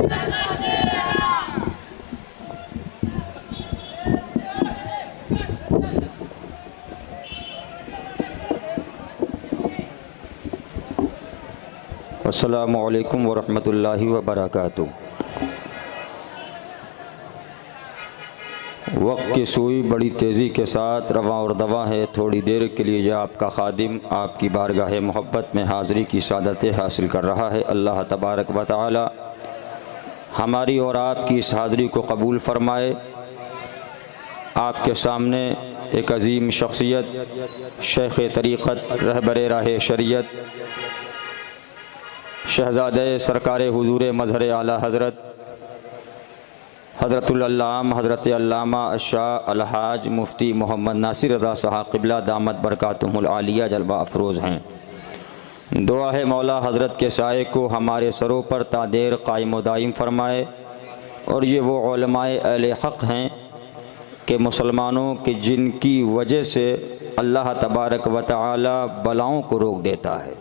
अस्सलामु अलैकुम वरहमतुल्लाहि वबरकातुहू। वक्त की सुई बड़ी तेज़ी के साथ रवां और दवा है। थोड़ी देर के लिए यह आपका खादिम आपकी बारगाह मोहब्बत में हाज़री की सादतें हासिल कर रहा है। अल्लाह तबारक व तआला हमारी और आपकी इस हाज़री को कबूल फ़रमाए। आपके सामने एक अज़ीम शख्सियत, शेख़ तरीक़त, रहबर राह शरीयत, शहज़ादे सरकार हुज़ूर मज़हर आला हज़रत हज़रतुल अल्लाम हज़रत अल्लामा शाह अलहाज मुफ्ती मोहम्मद नासिर रज़ा साहब क़िबला दामत बरकातुहुल आलिया जलवा अफ़रोज़ हैं। दुआ है मौला हज़रत के साए को हमारे सरों पर तादेर कायम व दायम फ़रमाए। और ये वो उलमाए अहले हक़ हैं कि मुसलमानों के जिनकी वजह से अल्लाह तबारक व तआला बलाओं को रोक देता है।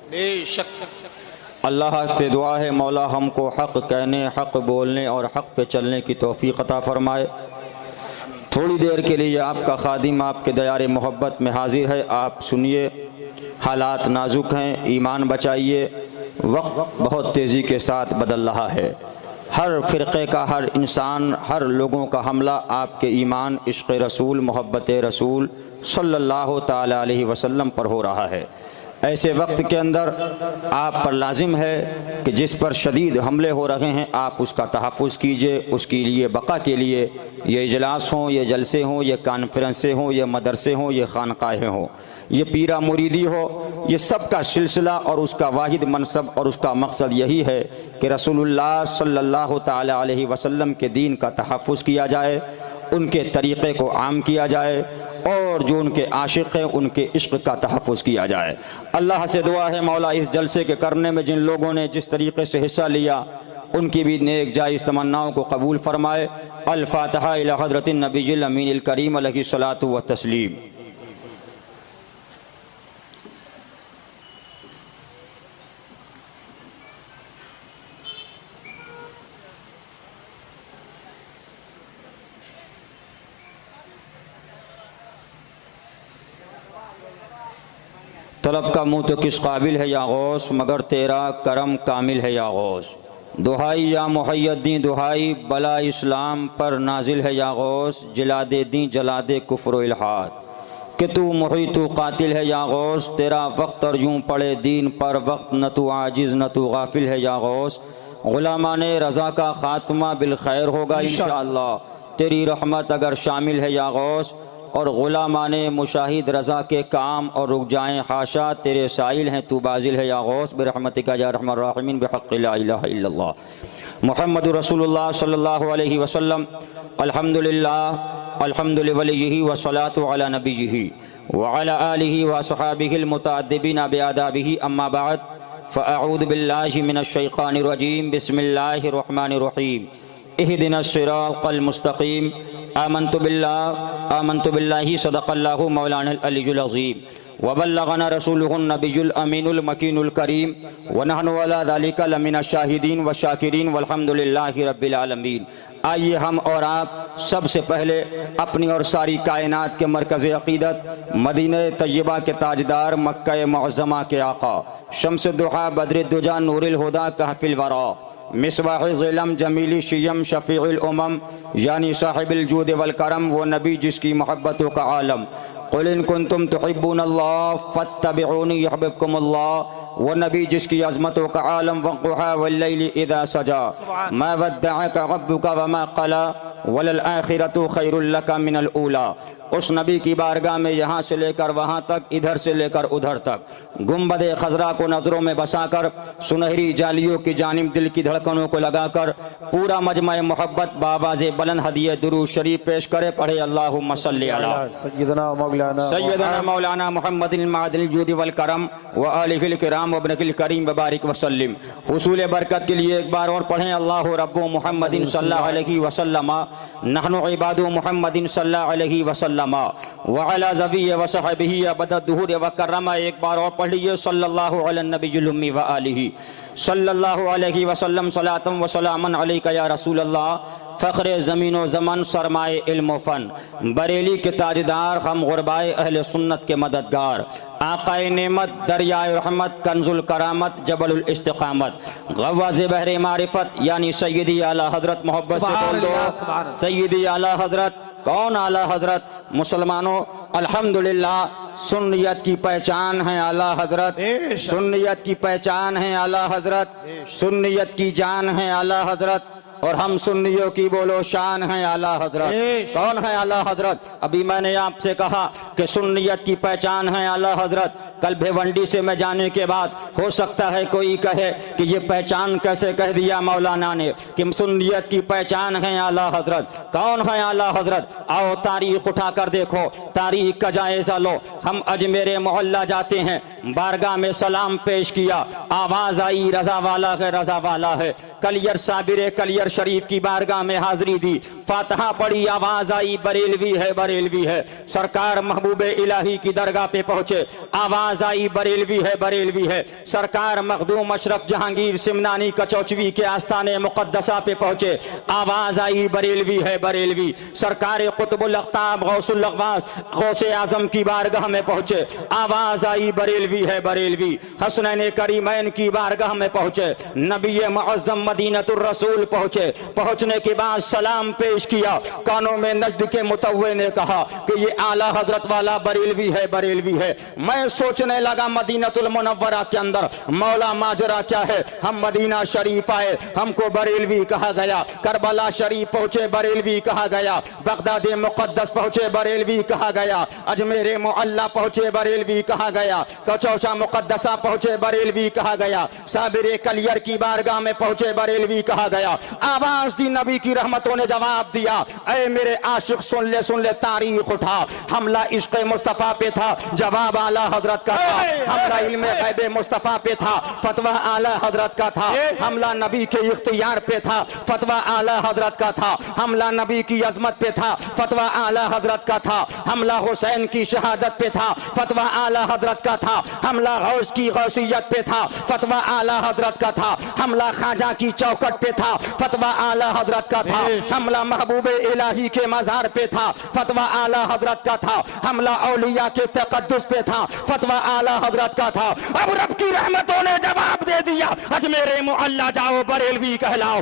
अल्लाह से दुआ है मौला हमको हक़ कहने, हक़ बोलने और हक़ पे चलने की तौफ़ीक़ अता फ़रमाए। थोड़ी देर के लिए आपका खादिम आपके दयारे मोहब्बत में हाज़िर है। आप सुनिए, हालात नाजुक हैं, ईमान बचाइए। वक्त बहुत तेज़ी के साथ बदल रहा है। हर फ़िरक़े का, हर इंसान, हर लोगों का हमला आपके ईमान, इश्क़ रसूल, मोहब्बत रसूल सल्लल्लाहु ताला अलैहि वसल्लम पर हो रहा है। ऐसे वक्त के अंदर आप पर लाजिम है कि जिस पर शदीद हमले हो रहे हैं आप उसका तहफ़्फ़ुज़ कीजिए। उसके लिए बक़ा के लिए ये इजलास हों, ये जलसे हों, ये कॉन्फ्रेंसें हों, ये मदरसे हों, ये खानक़ाहें हों, ये पीरा मुरीदी हो, ये सब का सिलसिला और उसका वाहिद मनसब और उसका मकसद यही है कि रसूलुल्लाह सल्लल्लाहु ताला अलैहि वसल्लम के दीन का तहफ़्फ़ुज़ किया जाए, उनके तरीक़े को आम किया जाए और जो उनके आशिक़ हैं उनके इश्क़ का तहफ़्फ़ुज़ किया जाए। अल्लाह से दुआ है मौला इस जलसे के करने में जिन लोगों ने जिस तरीक़े से हिस्सा लिया उनकी भी नेक जायज़ तमन्नाओं को कबूल फ़रमाए। अल-फ़ातिहा इला हज़रतिन नबिय्यिल अमीनिल करीम अलैहि सलातु व तस्लीम। तलब का मुँह तो किस काबिल है या गौस, मगर तेरा करम कामिल है या गौस। दुहाई या मुहय्यद्दीन दुहाई, बला इस्लाम पर नाजिल है या गौस। जला दे दी जला दे कुफ्र व इल्हाद, कि तू मुही तू कातिल है या गौस। तेरा वक्त और यूँ पड़े दीन पर वक्त, न तू आजिज़ न तू गाफिल है या गौस। ग़ुलामाने रज़ा का ख़ात्मा बिल खैर होगा इंशाअल्लाह, तेरी रहमत अगर शामिल है या गौस। और ग़ुलामाने मुशाहिद रज़ा के काम और रुक जाएँ हाशा, तेरे साइल हैं तू बाज़िल है या गौस। बिरहमतिका या रहमान राहिमीन बिहक़्क़ि ला इलाहा इल्लल्लाह मुहम्मदुर रसूलुल्लाह सल्लल्लाहु अलैहि वसल्लम। अल्हम्दुलिल्लाह अल्हम्दुलिल्लाह वलिय्यिही व सलातु अला नबिय्यिही व अला आलिही व असहाबिहिल मुतअद्दिबीना बिआदाबिही, अम्मा बअद, फ़अऊज़ु बिल्लाहि मिनश शैतानिर रजीम, बिस्मिल्लाहिर रहमानिर रहीम। इहदिनस सिरातल मुस्तक़ीम, आमन्तु बिल्लाहि सदक़ल्लाहु मौलानल अलियुल अज़ीम व बल्लगना रसूलुहुन नबियुल अमीनुल मकीनुल करीम व नहनु अला ज़ालिका लमिनश शाहिदीन व शाकिरीन वल्हम्दुलिल्लाहि रब्बिल आलमीन। आइए हम और आप सबसे पहले अपनी और सारी कायनात के मरकज़ अक़ीदत मदीने तय्यबा के ताजदार, मक्का मुअज़्ज़मा के आका, शम्स दुहा बद्र दुजा नूरिल हुदा कहफ़िल वरा, मिसबाह ज़िलम जमीली शियम शफ़ीउल उमम, यानी साहिबुल जूद वल करम, वो नबी जिसकी मोहब्बतों का आलम। क़ुल इन कुन्तुम तुहिब्बूनल्लाह फ़त्तबिऊनी युहब्बिबकुमुल्लाह, वो नबी जिसकी अज़मतों का आलम। वक़्हा वल्लैलि इज़ा सजा, मा वद्दअका रब्बुका वमा क़ला, वलल आखिरतु खैरुल लका मिनल ऊला। उस नबी की बारगाह में यहाँ से लेकर वहाँ तक, इधर से लेकर उधर तक, गुंबद खज़रा को नज़रों में बसाकर, सुनहरी जालियों की जानिब दिल की धड़कनों को लगाकर, पूरा मजमा मोहब्बत बाबाज़े बुलंद हदिये दुरूद शरीफ पेश करे। पढ़े अल्लाहुम्मा सल्लि अला सय्यदना मौलाना मुहम्मदिल मादिल जूद वल करम व आलिहिल किराम व इब्निल करीम व बारिक वसल्लिम। हुसूल बरकत के लिए एक बार और पढ़ें अल्लाहु रब्बु मुहम्मदिन सल्लल्लाहु अलैहि वसल्लम, नहनु इबादु मुहम्मदिन सल्लल्लाहु अलैहि वसल्लम। वसल्लम व अला ज़वी व सहबिही अबद दुहूर व कररमा। एक बार और पढ़ लीजिए सल्लल्लाहु अला नबील उम्मी व आलिही सल्लल्लाहु अलैहि वसल्लम सलातम व सलामन अलैका या रसूल अल्लाह। फ़ख्र ज़मीन व ज़मान सरमाए इल्म व फ़न बरेली के ताजदार हम गुरबाए अहले सुन्नत के मददगार आक़ाए नेमत दरियाए रहमत कंजुल करामत जबलुल इस्तिक़ामत गवाज़े बहरे मारिफत यानी सैयदी आला हज़रत मोहब्बत से बोल दो सैयदी आला हज़रत। कौन आला हज़रत? मुसलमानों अल्हम्दुलिल्लाह सुन्नियत की पहचान है आला हज़रत, सुन्नियत की पहचान है आला हज़रत, सुन्नियत की जान है आला हज़रत और हम सुन्नियों की बोलो शान है आला हज़रत। कौन है आला हज़रत? अभी मैंने आपसे कहा कि सुन्नियत की पहचान है आला हज़रत। कल भिवंडी से मैं जाने के बाद हो सकता है कोई कहे कि ये पहचान कैसे कह दिया मौलाना ने कि सुन्नियत की पहचान है आला हज़रत। कौन है आला हज़रत? आओ तारीख उठा कर देखो, तारीख का जायजा लो। हम अजमेर मोहल्ला जाते हैं, बारगाह में सलाम पेश किया, आवाज़ आई रज़ा वाला है, रज़ा वाला है। कलियर साबिर कलियर शरीफ की बारगाह में हाजिरी दी, फातिहा पढ़ी, आवाज़ आई बरेलवी है, बरेलवी है। सरकार महबूब इलाही की दरगाह पे पहुँचे, आवाज़ आई बरेलवी है, बरेलवी है। सरकार मखदूम अशरफ जहांगीर सिमनानी कचौचवी के आस्थाने मुक़द्दसा पे पहुँचे, आवाज़ आई बरेलवी है, बरेलवी। सरकार कुतुबुल अख्ताब गौसुल अग़वास गौसे आज़म की बारगाह में पहुँचे, आवाज़ आई बरेलवी है, बरेलवी। हसनैन करीमैन की बारगाह में पहुँचे, नबी मुअज़्ज़म मदीनतुर रसूल पहुँचे। पहुँचने के बाद सलाम पेश किया, कानों में नजद के मुतव्वे ने कहा कि ये आला हज़रत वाला बरेलवी है, बरेलवी है। मैं सोचने लगा मदीनतुल मुनव्वरा के अंदर मौला माजरा क्या है। हम मदीना शरीफ आए, हमको बरेलवी कहा गया। करबला शरीफ पहुँचे, बरेलवी कहा गया। बगदाद मुक़द्दस पहुँचे, बरेलवी कहा गया। अजमेर मोहल्ला पहुँचे, बरेलवी कहा गया। कचौचा मुक़द्दसा पहुँचे, बरेलवी कहा गया। साबिर कलियर की बारगाह में पहुँचे, बरेलवी कहा गया। आवाज दी, नबी की रहमतों ने जवाब दिया, ऐ मेरे आशिक सुन ले तारीख उठा। हमला इश्क़ मुस्तफ़ा पे था, जवाब आला हज़रत का था। हमला इल्मे ग़ैब मुस्तफ़ा पे था, फतवा आला हज़रत का था। हमला नबी के इख्तियार पे था, फतवा आला हज़रत का था। हमला नबी की अज़मत पे था, फतवा आला हज़रत का था। हमला हुसैन की शहादत पे था, फतवा आला हज़रत का था। हमला गौस की गौसियत पे था, फतवा आला हज़रत का था। हमला ख्वाजा की चौकट पे था, फतवा आला हज़रत का था। हमला महबूब इलाही के मज़ार पे था, फतवा आला हज़रत का था। हमला औलिया के तक़द्दुस पे था, फतवा आला हज़रत का था। अब रब की रहमतों ने जवाब दे दिया, अजमेर मोहल्ला जाओ बरेलवी कहलाओ,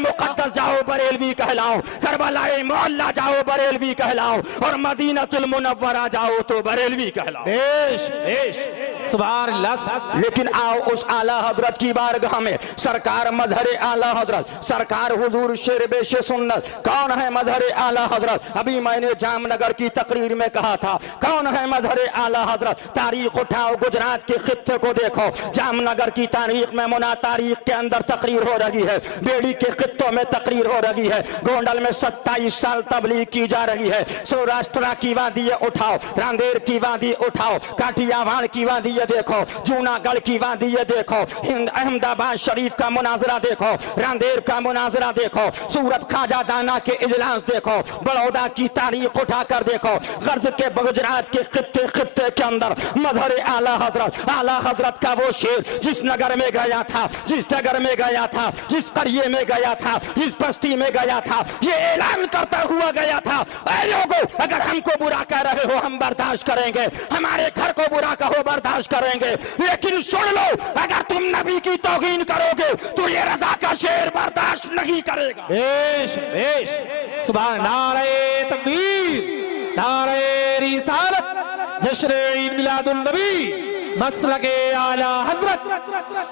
मुक़द्दस जाओ बरेलवी कहलाओ, करबलाए मोहल्ला जाओ बरेलवी कहलाओ और मदीनतुल मुनव्वरा जाओ तो बरेलवी कहलाओ। सुभान अल्लाह। लेकिन आओ उस आला हज़रत की बारगाह में, सरकार मजहर आला हज़रत, सरकार हुजूर शेर बेशे सुन्नत। कौन है मजहर आला हज़रत? अभी मैंने जामनगर की तकरीर में कहा था, कौन है मजहर आला हज़रत? तारीख उठाओ, गुजरात के खित्ते को देखो, जामनगर की तारीख में मुना तारीख के अंदर तकरीर हो रही है, बेड़ी के खित्तों में तकरीर हो रही है, गोंडल में 27 साल तबलीग की जा रही है। सौराष्ट्र की वादी उठाओ, रांदेर की वादी उठाओ, काठियावाड़ की वादी देखो, जूनागढ़ की वादी देखो, अहमदाबाद शरीफ का मुनाजरा देखो, रांदेर का मुनाजरा देखो, सूरत ख्वाजा दाना के इजलास देखो, बड़ौदा की तारीख उठाकर देखो। गर्ज के गुजरात के खित्ते खित्ते के अंदर मजहर आला हज़रत का वो शेर जिस नगर में गया था, जिस नगर में गया था, जिस करिए में गया था, जिस बस्ती में गया था, ये ऐलान करता हुआ गया था, ऐ लोगों, अगर हमको बुरा कह रहे हो हम बर्दाश्त करेंगे, हमारे घर को बुरा कहो बर्दाश्त करेंगे, लेकिन सुन लो, अगर तुम नबी की तौहीन करोगे तो ये रज़ा का शेर बर्दाश्त नहीं करेगा। सुभान नारे तकबीर, नारे रिसालत, जश्न ईद मिलादुन नबी, मसलके आला हज़रत।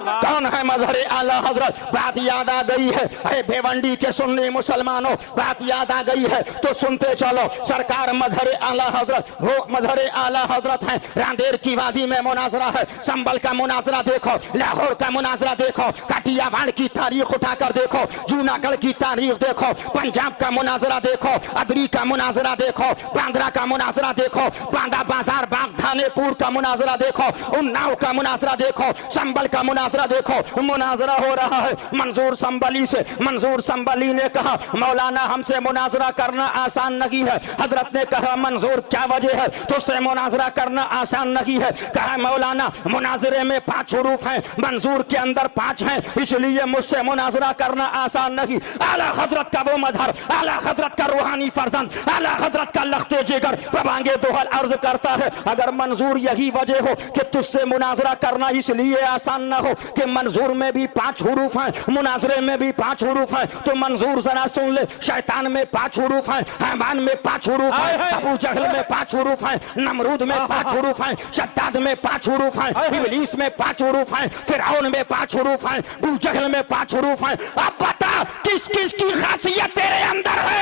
कौन है मजहर आला हज़रत? बात याद आ गई है, अरे भिवंडी के सुन्नी मुसलमानों, बात याद आ गई है तो सुनते चलो। सरकार मजहर आला हज़रत, वो मजहर आला हज़रत है। रांदेर की वादी में मुनाजरा है, संबल का मुनाजरा देखो, लाहौर का मुनाजरा देखो, काठियावाड़ की तारीख उठाकर देखो, जूनागढ़ की तारीख देखो, पंजाब का मुनाजरा देखो, अदरी का मुनाजरा देखो, बांद्रा का मुनाजरा देखो, बांदा बाजार बाग थानेपुर का मुनाजरा देखो उन नाव का मुनाजरा देखो, संबल का मुनाजरा देखो। मुनाजरा हो रहा है मंजूर संबली से। मंजूर संबली ने कहा मौलाना हमसे मुनाजरा करना आसान नहीं है। हजरत ने कहा मंजूर क्या वजह है तुझसे मुनाजरा करना आसान नहीं है? कहा मौलाना मुनाजरे में 5 हुरूफ हैं, मंजूर के अंदर 5 हैं, इसलिए मुझसे मुनाजरा करना आसान नहीं। आला हजरत का वो मजहर, आला हजरत का रूहानी फर्जंद, आला हजरत का लख्ते जिगर प्रबांगे दोहल अर्ज करता है अगर मंजूर यही वजह हो कि तुझसे मुनाजरा करना इसलिए आसान ना हो कि मंजूर में भी 5 हुरूफ हैं, मुनाजरे में भी 5 हुरूफ हैं, तो मंजूर जरा सुन ले, शैतान में 5 हुरूफ हैं, हैमान में 5 हुरूफ हैं, अबू जहल में 5 हुरूफ हैं, नमरूद में 5 हुरूफ हैं, शद्दाद में 5 हुरूफ हैं, इब्लीस में 5 हुरूफ हैं, फिरऔन में 5 हुरूफ हैं, अबू जहल में 5 हुरूफ हैं। अब बता किस किस की खासियत तेरे अंदर है?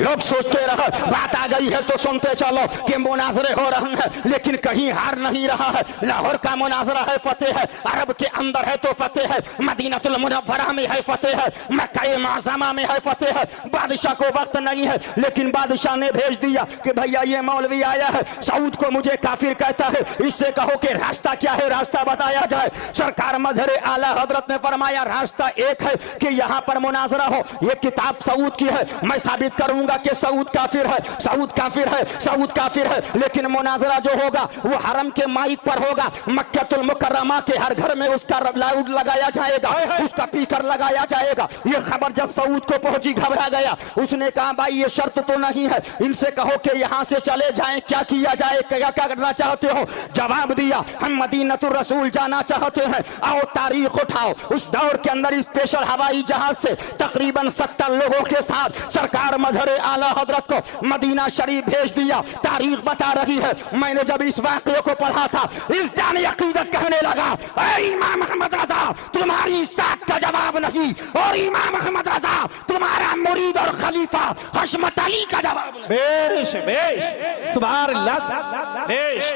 लोग सोचते रहे बात आ गई है तो सुनते चलो कि मुनाजरे हो रहे हैं, लेकिन कहीं हार नहीं रहा है। लाहौर का मुनाजरा है फतेह है, अरब के अंदर है तो फतेह है, मदीनतुल मुनव्वरा में है फतेह है, मक्का मुअज़्ज़मा में है फतेह है। बादशाह को वक्त नहीं है, लेकिन बादशाह ने भेज दिया कि भैया ये मौलवी आया है, सऊद को मुझे काफिर कहता है, इससे कहो कि रास्ता क्या है, रास्ता बताया जाए। सरकार मजहर आला हजरत ने फरमाया रास्ता एक है कि यहाँ पर मुनाजरा हो। ये किताब सऊद की है, मैं साबित करूंगा कि सऊद काफिर है, सऊद काफिर है, सऊद काफिर है, लेकिन मुनाजरा जो होगा वो हरम के माइक पर होगा, मक्कतुल मुकर्रमा के हर घर में उसका लाउड लगाया जाएगा, उसका स्पीकर लगाया जाएगा। ये खबर जब सऊद को पहुंची घबरा गया, उसने कहा भाई ये शर्त तो नहीं है, इनसे कहो कि यहाँ से चले जाएं, क्या किया जाए, क्या क्या करना चाहते हो? जवाब दिया हम मदीनतुर रसूल जाना चाहते हैं। आओ तारीख उठाओ, उस दौर के अंदर स्पेशल हवाई जहाज से तकरीबन 70 लोगों के साथ सरकार मजहर आला हजरत को मदीना शरीफ भेज दिया। तारीख बता रही है, मैंने जब इस वाक़ये को पढ़ा था, इस जाने अकीदत कहने लगा ऐ इमाम अहमद रजा तुम्हारी साथ का जवाब नहीं, और इमाम अहमद रजा तुम्हारा मुरीद और खलीफा हशमत अली का जवाब नहीं। बेश बेश सुभान अल्लाह बेश।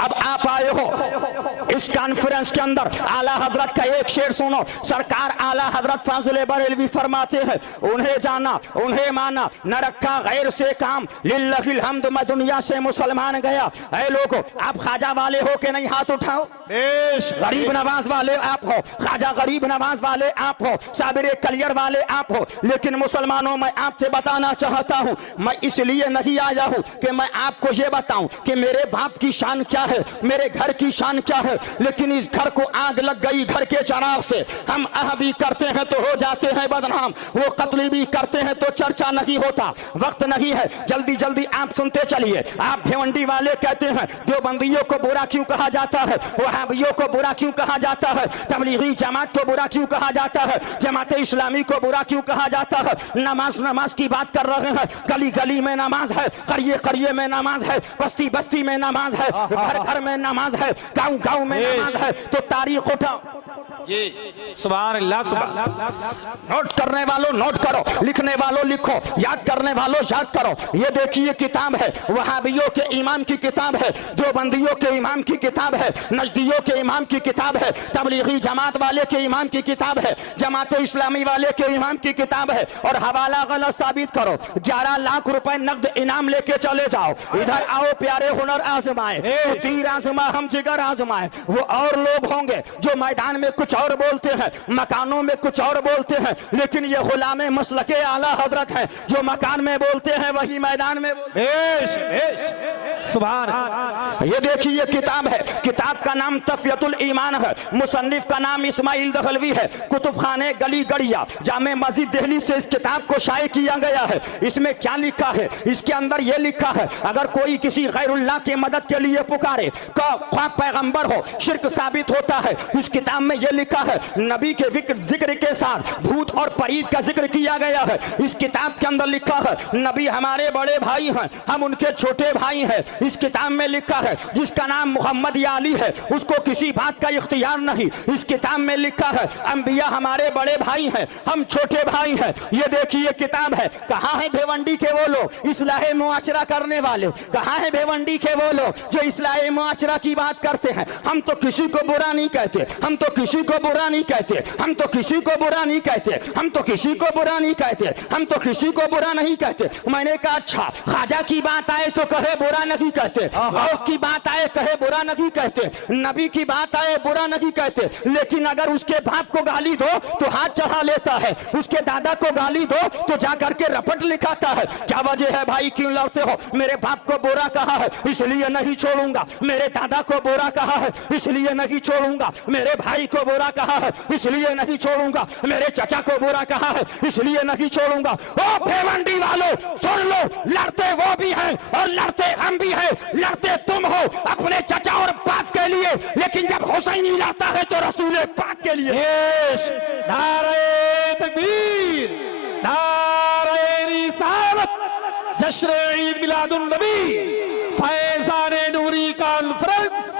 अब आप आए हो इस कॉन्फ्रेंस के अंदर, आला हजरत का एक शेर सुनो। सरकार आला हजरत फाजिल बरेलवी फरमाते हैं उन्हें जाना उन्हें माना, न रखा गैर से काम, लिल्लाहिल हम्द मैं दुनिया से मुसलमान गया। ऐ लोगो आप ख्वाजा वाले हो के नहीं, हाथ उठाओ। गरीब नवाज वाले आप हो, ख्वाजा गरीब नवाज वाले आप हो, साबिर कलियर वाले आप हो, लेकिन मुसलमानों मैं आपसे बताना चाहता हूँ, मैं इसलिए नहीं आया हूँ कि मैं आपको ये बताऊं कि मेरे बाप की शान क्या है, मेरे घर की शान क्या है, लेकिन इस घर को आग लग गई घर के चराग से। हम आह भी करते हैं तो हो जाते हैं बदनाम, वो कत्ल भी करते हैं तो चर्चा नहीं होता। वक्त नहीं है, जल्दी जल्दी आप सुनते चलिए। आप भिवंडी वाले कहते हैं देवबंदियों को बुरा क्यों कहा जाता है, वहाबियों को बुरा क्यों कहा जाता है, तबलीगी जमात को बुरा क्यों कहा जाता है, जमात इस्लामी को बुरा क्यों कहा जाता है। नमाज नमाज की बात कर रहे हैं, गली गली में नमाज है, करिए करिए में नमाज है, बस्ती बस्ती में नमाज है, घर घर में नमाज है, गांव गांव में नमाज है। तो तारीख उठाओ, सुभान अल्लाह। नोट करने वालों नोट करो, लिखने वालों लिखो, याद करने वालों याद करो। ये देखिए किताब है, वहाबियों के इमाम की किताब है, देवबंदियों के इमाम की किताब है, नजदियों के इमाम की किताब है, तबलीगी जमात वाले के इमाम की किताब है, जमात इस्लामी वाले के इमाम की किताब है, और हवाला गलत साबित करो। 11 लाख रुपए नकद इनाम लेके चले जाओ। इधर आओ प्यारे हुनर आजमाए, तीर आजमा हम जिगर आजमाए। वो और लोग होंगे जो मैदान में कुछ और बोलते हैं, मकानों में कुछ और बोलते हैं, लेकिन ये गुलामे मसलके आला हजरत हैं, जो मकान में बोलते हैं वही मैदान में बेश सुभान। ये देखिए किताब है, किताब का नाम तफियतुल ईमान है, मुसन्निफ का नाम इस्माइल दहलवी है, कुतुब खाने गली गड़िया जामे मस्जिद दिल्ली से इस किताब को शाये किया गया है। इसमें क्या लिखा है, इसके अंदर ये लिखा है अगर कोई किसी गैरुल्लाह की मदद के लिए पुकारे ख्वाह पैगंबर हो, शिर्क साबित होता है। इस किताब में ये लिखा है नबी के जिक्र के साथ भूत और परीत का जिक्र किया गया है। इस किताब के अंदर लिखा है नबी हमारे बड़े भाई हैं, हम उनके छोटे भाई हैं, इस किताब में लिखा है जिसका नाम मोहम्मद या अली है उसको किसी बात का इख्तियार नहीं। इस किताब में लिखा है अंबिया हमारे बड़े भाई हैं, हम छोटे भाई हैं। ये देखिए किताब है। कहाँ है भिवंडी के वो लोग इस्लाह मुआशरा करने वाले? कहाँ है भिवंडी के वो लोग जो इस्लाह मुआशरा की बात करते हैं? हम तो किसी को बुरा नहीं कहते, हम तो किसी को बुरा नहीं कहते, हम तो किसी को बुरा नहीं कहते, हम तो किसी को बुरा नहीं कहते, हम तो किसी को बुरा नहीं कहते। मैंने कहा अच्छा, ख्वाजा की बात आए तो कहे बुरा नहीं कहते, गौस की बात आए कहे बुरा नहीं कहते, नबी की बात आए बुरा नहीं कहते, लेकिन अगर उसके बाप को गाली दो तो हाथ चढ़ा लेता है, उसके दादा को गाली दो तो जाकर के रपट लिखाता है। क्या वजह है भाई, क्यों लड़ते हो? मेरे बाप को बुरा कहा है इसलिए नहीं छोड़ूंगा, मेरे दादा को बुरा कहा है इसलिए नहीं छोड़ूंगा, मेरे भाई को बुरा कहा है इसलिए नहीं छोड़ूंगा, मेरे चचा को बुरा कहा है इसलिए नहीं छोड़ूंगा। ओ भिवंडी वालों सुन लो, लड़ते वो भी हैं और लड़ते हम भी हैं। लड़ते तुम हो अपने चचा और बाप के लिए, लेकिन जब हुसैनी लड़ता है तो रसूल पाक के लिए। नारे तकबीर, नारे रिसालत, जश्न ईद मिलादुन नबी, फैज़ाने नूरी कॉन्फ्रेंस।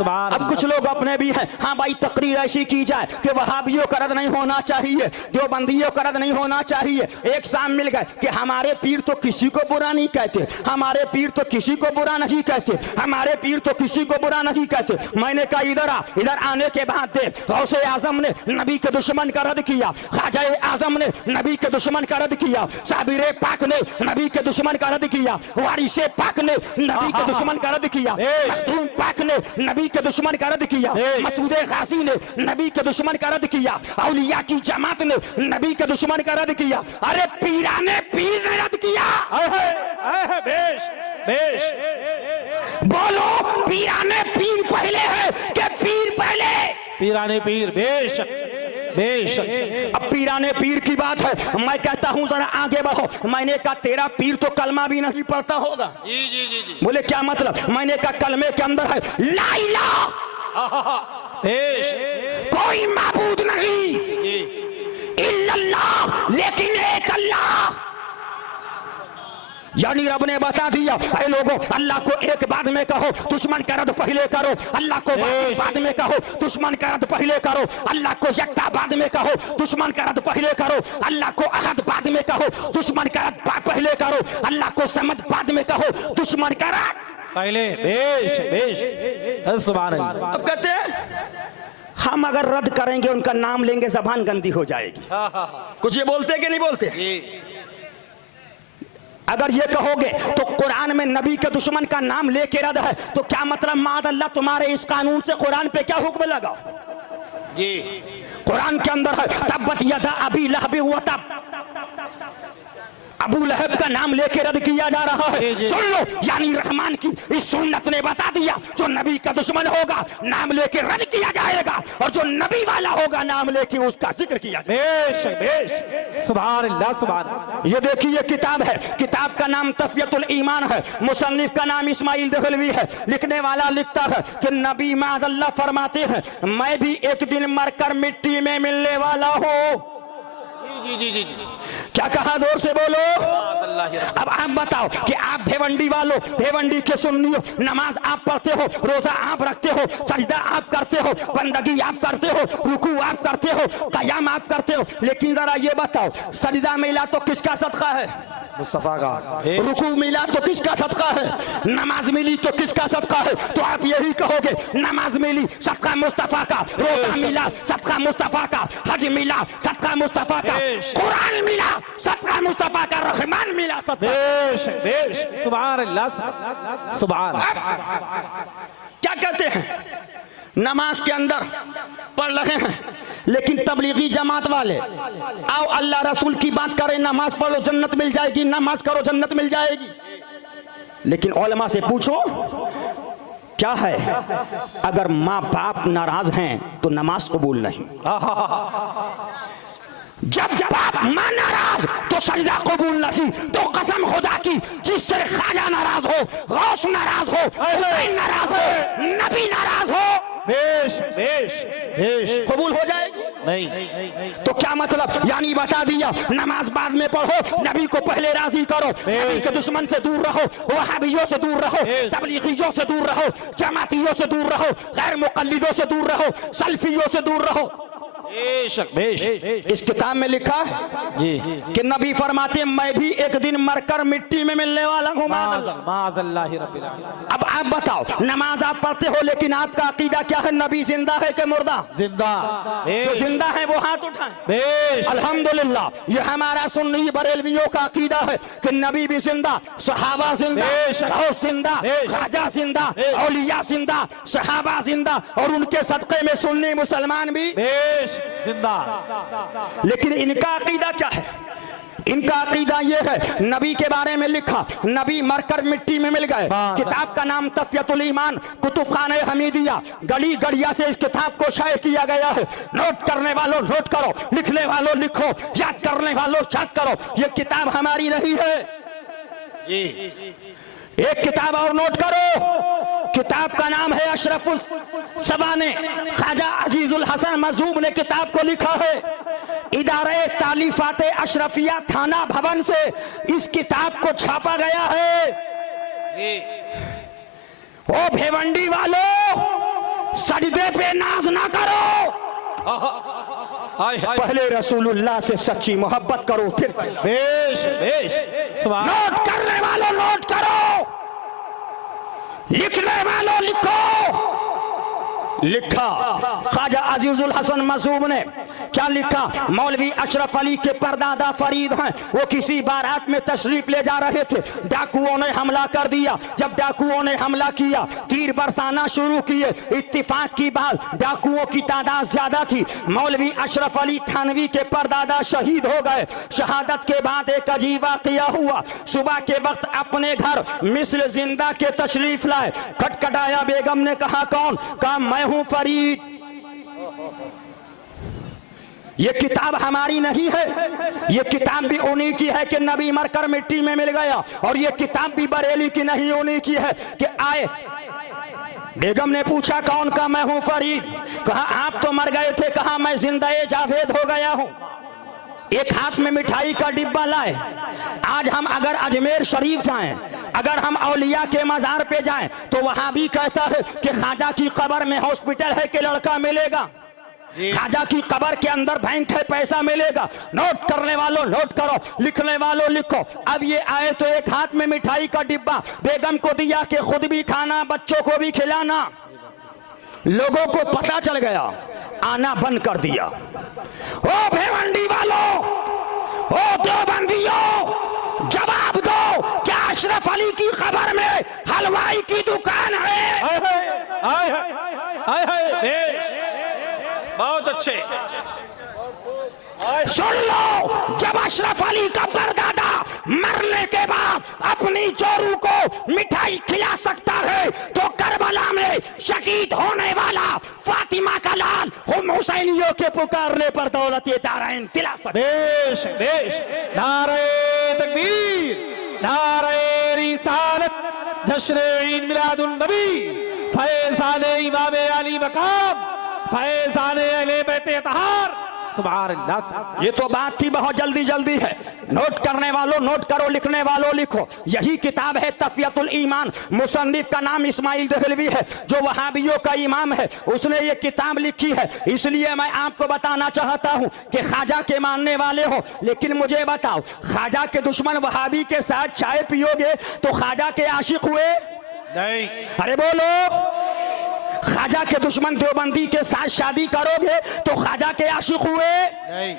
अब कुछ लोग अपने भी हैं, हाँ भाई तकरीर ऐसी की जाए कि वहाबियों का रद्द नहीं होना चाहिए, देवबंदियों का रद्द नहीं होना चाहिए। एक शाम मिल गए कि हमारे पीर तो किसी को बुरा नहीं कहते, हमारे पीर तो किसी को बुरा नहीं कहते, हमारे पीर तो किसी को बुरा नहीं कहते। मैंने कहा इधर आ, इधर आने के बाद देख, गौसे आजम ने नबी के दुश्मन का रद्द किया, ख्वाजा आजम ने नबी के दुश्मन का रद्द किया, साबिर पाक ने नबी के दुश्मन का रद्द किया, वारिसे पाक ने नबी के दुश्मन का रद्द किया, मखदूम पाक ने नबी के दुश्मन का रद्द किया, मसूद गाजी ने नबी के दुश्मन का रद्द किया, औलिया की जमात ने नबी के दुश्मन का रद्द किया। अरे पीराने पीर ने रद्द किया। बेश बेश बोलो पीराने पीर पहले है कि पीर पहले? पीराने पीर बेश बेश। अब पीराने पीर की बात है, मैं कहता हूं जरा आगे बढ़ो। मैंने कहा तेरा पीर तो कलमा भी नहीं पढ़ता होगा। जी जी जी जी। बोले क्या मतलब? मैंने कहा कलमे के अंदर है ला इलाहा बेश, कोई माबूद नहीं इल्लल्लाह, लेकिन एक अल्लाह। यानी रब ने बता दिया ऐ लोगों, अल्लाह को एक बाद में कहो, दुश्मन का रद्द पहले करो, अल्लाह को बाद में कहो, दुश्मन का रद्द पहले करो, अल्लाह को यक्ता बाद में कहो, दुश्मन का रद्द पहले करो, अल्लाह को अहद बाद में कहो, दुश्मन का रद्द पहले करो, अल्लाह को समद बाद में कहो, दुश्मन का रद्द पहले। बेश बेश, सुभान अल्लाह। अब कहते हैं हम अगर रद्द करेंगे उनका नाम लेंगे जबान गंदी हो जाएगी। कुछ ये बोलते कि नहीं बोलते? अगर ये कहोगे तो कुरान में नबी के दुश्मन का नाम लेके रद्द है, तो क्या मतलब माद अल्लाह तुम्हारे इस कानून से कुरान पे क्या हुक्म लगा? जी कुरान के अंदर है तब्बत यदा अबी लहब व तब, अबू लहब का नाम लेके रद्द किया जा रहा है। सुन लो, यानी रहमान की इस सुन्नत ने बता दिया जो नबी का दुश्मन होगा नाम लेके रद्द किया जाएगा, और जो नबी वाला होगा नाम लेके उसका जिक्र किया जाएगा। बेश, सुभान अल्लाह सुभान अल्लाह। ये देखिए किताब है, किताब का नाम तफियतुल ईमान है, मुसन्निफ का नाम इस्माइल दहलवी है। लिखने वाला लिखता है कि नबी मादल्ला फरमाते हैं मैं भी एक दिन मरकर मिट्टी में मिलने वाला हूँ। जी जी जी। क्या कहा? जोर से बोलो। अब आप बताओ कि आप भिवंडी वालों, भिवंडी के सुन्नियों, नमाज आप पढ़ते हो, रोजा आप रखते हो, सजदा आप करते हो, बंदगी आप करते हो, रुकू आप करते हो, कयाम आप करते हो, लेकिन जरा ये बताओ सजदा मिला तो किसका सदका है? मुस्तफा का। रुकू मिला तो किसका सदका है? नमाज मिली तो किसका सदका है? तो आप यही कहोगे नमाज मिली सदका मुस्तफा का, रोजा मिला सदका मुस्तफा का, हज मिला सदका मुस्तफा का, कुरान मिला सदका मुस्तफा का, रहमान मिला सदका। बेश बेश, सुभान अल्लाह सुभान। क्या कहते हैं? नमाज के अंदर पढ़ रहे हैं, लेकिन तबलीगी जमात वाले आओ अल्लाह रसूल की बात करें, नमाज पढ़ो जन्नत मिल जाएगी, नमाज करो जन्नत मिल जाएगी। लेकिन उलमा से पूछो क्या है, अगर माँ बाप नाराज हैं तो नमाज कबूल नहीं, जब बाप माँ नाराज तो सजदा कबूल नहीं। तो कसम खुदा की जिससे ख्वाजा नाराज हो, गौस नाराज हो, हुसैन नाराज हो, नबी नाराज हो, बेश बेश बेश कबूल हो जाएगी? नहीं। तो क्या मतलब? यानी बता दिया नमाज बाद में पढ़ो, नबी को पहले राजी करो, नबी के दुश्मन से दूर रहो, वहाबियों से दूर रहो, तबलीगियों से दूर रहो, जमातियों से दूर रहो, गैर मुकल्लिदों से दूर रहो, सल्फियों से दूर रहो। बेश इस किताब में लिखा है जी कि नबी फरमाते हैं मैं भी एक दिन मरकर मिट्टी में मिलने वाला हूँ। माज़अल्लाहि रब्बिल आलमीन। अब आप बताओ, नमाज आप पढ़ते हो लेकिन आपका अकीदा क्या है? नबी जिंदा है कि मुर्दा? जिंदा। जो जिंदा है वो हाथ उठाएं। बेश अल्हम्दुलिल्लाह, ये हमारा सुन्नी बरेलवियों का अकीदा है कि नबी भी जिंदा, सहाबा जिंदा, गौस जिंदा, ख्वाजा जिंदा, औलिया जिंदा, सहाबा जिंदा, और उनके सदक़े में सुन्नी मुसलमान भी बेश जिंदा। लेकिन इनका अकीदा क्या है? इनका अकीदा ये है, नबी के बारे में लिखा नबी मरकर मिट्टी में मिल गए। किताब का नाम तफियतुल ईमान कुतुबखाने हमीदिया, गली गड़िया से इस किताब को शाये किया गया है। नोट करने वालों नोट करो, लिखने वालों लिखो, याद करने वालों याद करो। ये किताब हमारी नहीं है। एक किताब और नोट करो, किताब का नाम है अशरफुस सबाने, ख्वाजा अजीजुल हसन मजूब ने किताब को लिखा है। इदारे तालीफाते अशरफिया थाना भवन से इस किताब को छापा गया है। ओ भेवंडी वालों, सजदे पे नाज ना करो, पहले रसूलुल्लाह से सच्ची मोहब्बत करो, फिर बेश बेश। नोट करने वालों नोट करो, लिखने वालों लिखो। लिखा ख्वाजा अजीजुल हसन मजूब ने क्या लिखा? मौलवी अशरफ अली के परदादा फरीद हैं, वो किसी बारात में तशरीफ ले जा रहे थे, डाकुओं ने हमला कर दिया। जब डाकुओं ने हमला किया, तीर बरसाना शुरू किए। इत्तिफाक की बात, डाकुओं की तादाद ज्यादा थी। मौलवी अशरफ अली थानवी के परदादा शहीद हो गए। शहादत के बाद एक अजीब वाकया हुआ। सुबह के वक्त अपने घर मिस्र जिंदा के तशरीफ लाए। खटखटाया, बेगम ने कहा कौन? कहा मैं हूं फरीद। ये किताब हमारी नहीं है, ये किताब भी उन्हीं की है कि नबी मरकर मिट्टी में मिल गया। और ये किताब भी बरेली की नहीं, उन्हीं की है कि आए। बेगम ने पूछा कौन? का मैं हूं फरीद। कहा आप तो मर गए थे। कहा मैं जिंदा-ए जावेद हो गया हूं। एक हाथ में मिठाई का डिब्बा लाए। आज हम अगर अजमेर शरीफ जाएं, अगर हम औलिया के मजार पे जाएं, तो वहां भी कहता है कि ख्वाजा की कब्र में हॉस्पिटल है कि लड़का मिलेगा, ख्वाजा की कब्र के अंदर बैंक है पैसा मिलेगा। नोट करने वालों नोट करो, लिखने वालों लिखो। अब ये आए तो एक हाथ में मिठाई का डिब्बा बेगम को दिया कि खुद भी खाना, बच्चों को भी खिलाना। लोगों को पता चल गया, आना बंद कर दिया। ओ भेवंडी वालों, ओ देवबंदियों, जवाब दो, क्या अशरफ अली की खबर में हलवाई की दुकान है? बहुत अच्छे। सुन लो, जब अशरफ अली का परदादा मरने के बाद अपनी जोरू को मिठाई खिला सकता है, तो करबला में शहीद होने वाला फातिमा का लाल हम हुसैनियों के पुकारने पर दौलत-ए दारैन दिला सकता। बेश बेश। नारे तकबीर, नारे रिसालत, जश्न ईद मिलादुन नबी, फैज़ान इमाम अली मकाम, फैज़ान अहले बैत अतहार। सुभान अल्लाह। ये तो बात थी, बहुत जल्दी जल्दी है। नोट करने वालों नोट करो, लिखने वालों लिखो। यही किताब है तफियतुल ईमान। मुसन्निफ का नाम इस्माइल दहलवी है, जो वहाबियों का इमाम है। उसने ये किताब लिखी है। इसलिए मैं आपको बताना चाहता हूँ कि ख्वाजा के मानने वाले हो, लेकिन मुझे बताओ, ख्वाजा के दुश्मन वहाबी के साथ चाय पियोगे तो ख्वाजा के आशिक हुए? नहीं। अरे बोलो। ख्वाजा के दुश्मन देवबंदी के साथ शादी करोगे तो ख्वाजा के आशिक हुए? नहीं।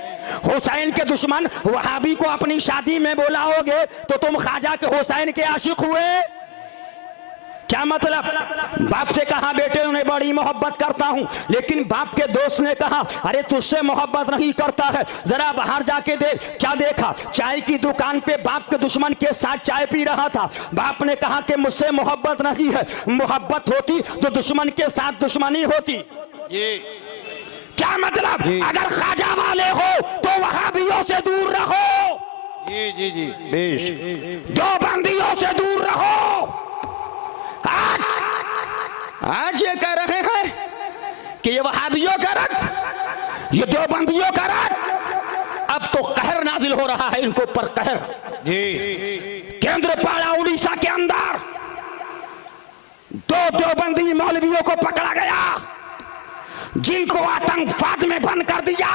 हुसैन के दुश्मन वहाबी को अपनी शादी में बुलाओगे तो तुम ख्वाजा के हुसैन के आशिक हुए? क्या मतलब? बाप से कहा बेटे उन्हें बड़ी मोहब्बत करता हूं, लेकिन बाप के दोस्त ने कहा अरे तुझसे मोहब्बत नहीं करता है, जरा बाहर जाके देख। क्या देखा? चाय की दुकान पे बाप के दुश्मन के साथ चाय पी रहा था। बाप ने कहा कि मुझसे मोहब्बत नहीं है, मोहब्बत होती तो दुश्मन के साथ दुश्मनी होती। क्या मतलब? अगर ख्वाजा वाले हो तो वहाबियों से दूर रहो, जी जी जी बेश। देवबंदियों से दूर रहो। आज ये कह रहे हैं कि ये वहाबियों का रद्द, ये देवबंदियों का रद्द। अब तो कहर नाजिल हो रहा है इनको पर कहर। केंद्रपाड़ा उड़ीसा के अंदर 2 देवबंदी मौलवियों को पकड़ा गया जिनको आतंकवाद में बंद कर दिया,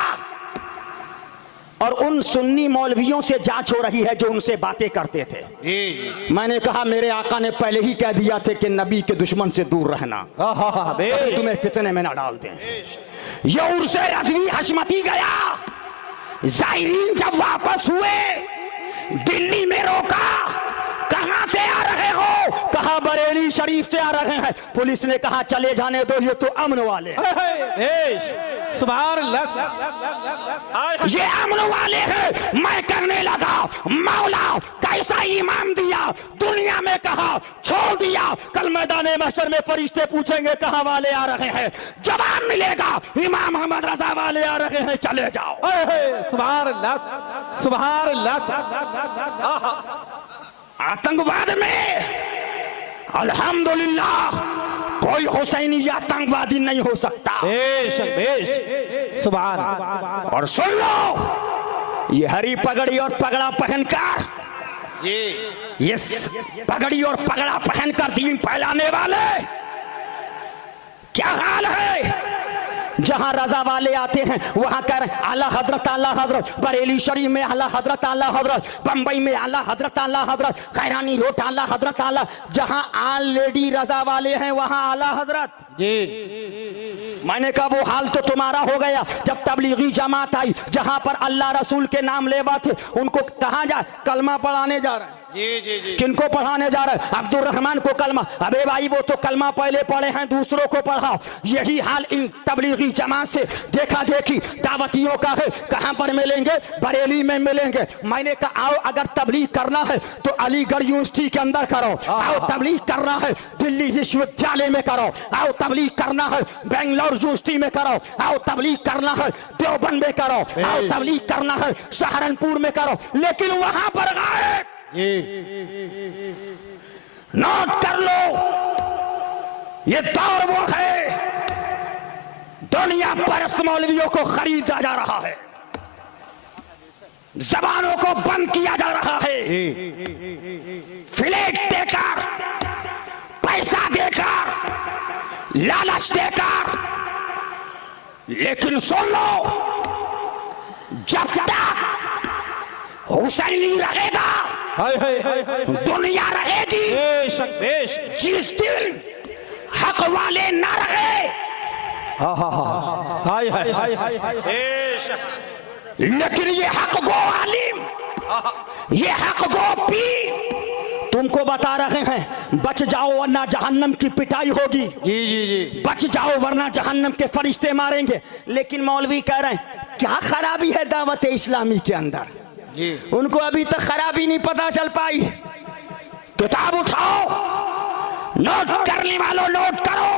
और उन सुन्नी मौलवियों से जांच हो रही है जो उनसे बातें करते थे। मैंने कहा मेरे आका ने पहले ही कह दिया थे कि नबी के दुश्मन से दूर रहना, तुम्हें फितने में ना डाल दें। ये उर्से रज़वी हशमती गया, ज़ायरीन जब वापस हुए दिल्ली में रोका, कहां से आ रहे हो? कहा बरेली शरीफ से आ रहे हैं। पुलिस ने कहा चले जाने दो, ये तो अमन वाले हैं। सुभान अल्लाह, ये अमन वाले हैं। मैं करने लगा, मौला कैसा ईमान दिया, दुनिया में कहा छोड़ दिया, कल मैदान महशर में फरिश्ते पूछेंगे कहां वाले आ रहे हैं, जवाब मिलेगा इमाम मोहम्मद रजा वाले आ रहे हैं, चले जाओ। सुभान अल्लाह, सुभान अल्लाह। आतंकवाद में अल्हम्दुलिल्लाह कोई हुसैनी आतंकवादी नहीं हो सकता। सुभान। और सुन लो, ये हरी पगड़ी और पगड़ा पहनकर, ये पगड़ी और पगड़ा पहनकर दीन फैलाने वाले क्या हाल है? जहां रजा वाले आते हैं वहां कर आला हजरत, आला हजरत। बरेली शरीफ में आला हजरत, आला हजरत। बंबई में आला हजरत, आला हजरत। खैरानी रोड आला हजरत, आला। जहां ऑलरेडी रजा वाले हैं वहां आला हजरत। मैंने कहा वो हाल तो तुम्हारा हो गया जब तबलीगी जमात आई, जहां पर अल्लाह रसूल के नाम लेवा थे उनको कहां जा कलमा पढ़ाने जा रहे हैं। किनको पढ़ाने जा रहे हैं? अब्दुल रहमान को कलमा। अबे भाई वो तो कलमा पहले पढ़े हैं, दूसरों को पढ़ाओ। यही हाल इन तबलीगी जमात से देखा देखी दावतियों का है। कहां पर मिलेंगे? बरेली में मिलेंगे। मैंने कहा आओ अगर तबलीग करना है तो अलीगढ़ यूनिवर्सिटी के अंदर करो, आओ तबलीग करना है दिल्ली विश्वविद्यालय में करो, आओ तबलीग करना है बेंगलोर यूनिवर्सिटी में करो, आओ तबलीग करना है देवबंद में करो, आओ तबलीग करना है सहारनपुर में करो, लेकिन वहां पर गायब। नोट कर लो, ये दौर वो है दुनिया परस्त मौलवियों को खरीदा जा रहा है, जबानों को बंद किया जा रहा है, फ्लैट देकर, पैसा देकर, लालच देकर। लेकिन सुन लो, जब तक हुसैनी रहेगा दुनिया रहेगी। जिस दिन हक वाले ना रहे, लेकिन ये हक गो आलिम, ये हक गो पीर तुमको बता रहे हैं बच जाओ वरना जहन्नम की पिटाई होगी। बच जाओ वरना जहन्नम के फरिश्ते मारेंगे। लेकिन मौलवी कह रहे हैं क्या खराबी है दावत इस्लामी के अंदर? उनको अभी तक खराबी नहीं पता चल पाई। किताब उठाओ, नोट करने वालों नोट करो,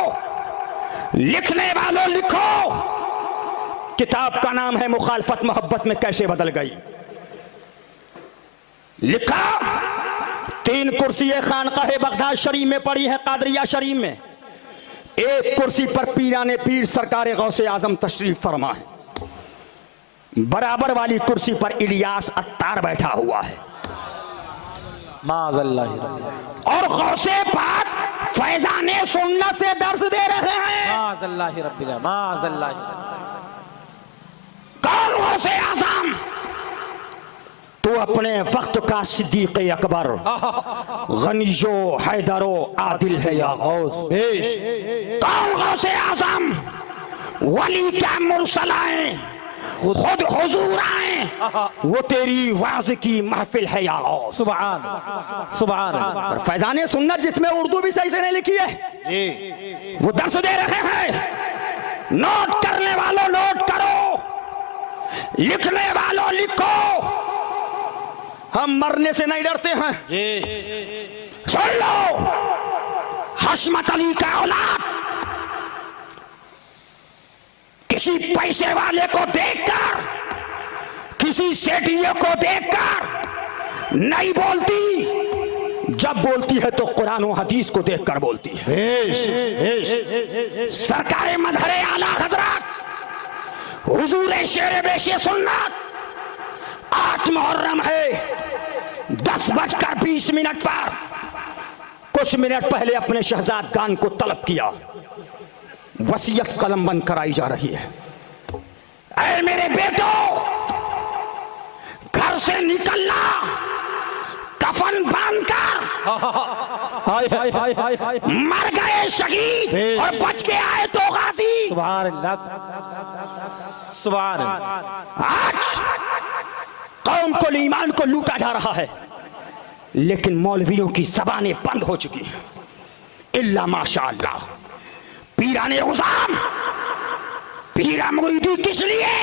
लिखने वालों लिखो। किताब का नाम है मुखालफत मोहब्बत में कैसे बदल गई। लिखा 3 कुर्सी खानकाह बगदाद शरीफ में पड़ी है, कादरिया शरीफ में। 1 कुर्सी पर पीराने पीर सरकार गौसे आजम तशरीफ फरमा है। बराबर वाली कुर्सी पर इलियास अत्तार बैठा हुआ है। और गौसे पाक फैजाने सुन्नत से दर्श दे रहे हैं। कौन गौसे आजम? तो अपने वक्त का सिद्दीक़ अकबर, गनीजो हैदरो आदिल है या गौस। कौन गौसे आजम? वली क्या मुरसलाएं खुद हुजूर आए, वो तेरी वाज की महफिल है या गौस। सुभान सुभान। फैजाने सुन्नत जिसमें उर्दू भी सही से नहीं लिखी है, वो दर्श दे रहे हैं। नोट करने वालों नोट करो, लिखने वालों लिखो। हम मरने से नहीं डरते हैं। सुन लो, हशमत अली का औलाद किसी पैसे वाले को देखकर, किसी सेठिये को देखकर नहीं बोलती। जब बोलती है तो कुरान और हदीस को देखकर बोलती है। सरकार मजहर आला हुजूर शेर बेशे सुन्नत 8 मुहर्रम है 10:20 पर कुछ मिनट पहले अपने शहजादगान को तलब किया, वसीयत कलम बंद कराई जा रही है। ऐ मेरे बेटो, घर से निकलना कफन बांधकर, मर गए शहीद और बच के आए तो गाजी। सुभान अल्लाह, सुभान अल्लाह। आज कौम को ईमान को लूटा जा रहा है, लेकिन मौलवियों की जबानें बंद हो चुकी हैं। इल्ला माशाअल्लाह। पीराने गुज़ाम, पीरा मुरीदी किस लिए?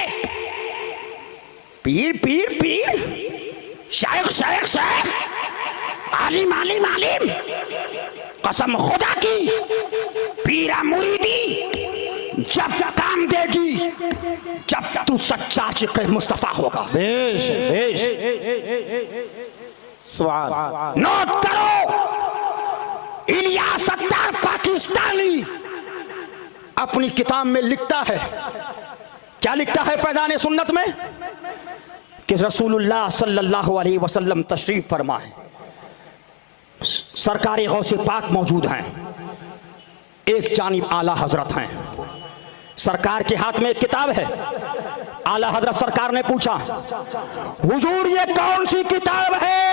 पीर पीर पीर, शायख शायख शायख, आलिम आलिम आलिम। कसम खुदा की, पीरा मुरीदी जब काम देगी जब तू सच्चा आशिक़ मुस्तफा होगा। बेश बेश, सुभान। नोट करो, इलियास सत्तार पाकिस्तानी अपनी किताब में लिखता है, क्या लिखता है फैज़ान सुन्नत में, कि रसूलुल्लाह सल्लल्लाहु अलैहि वसल्लम तशरीफ फरमा है, सरकार गौसे पाक मौजूद हैं, एक जानिब आला हजरत हैं, सरकार के हाथ में एक किताब है। आला हजरत सरकार ने पूछा, हुजूर ये कौन सी किताब है?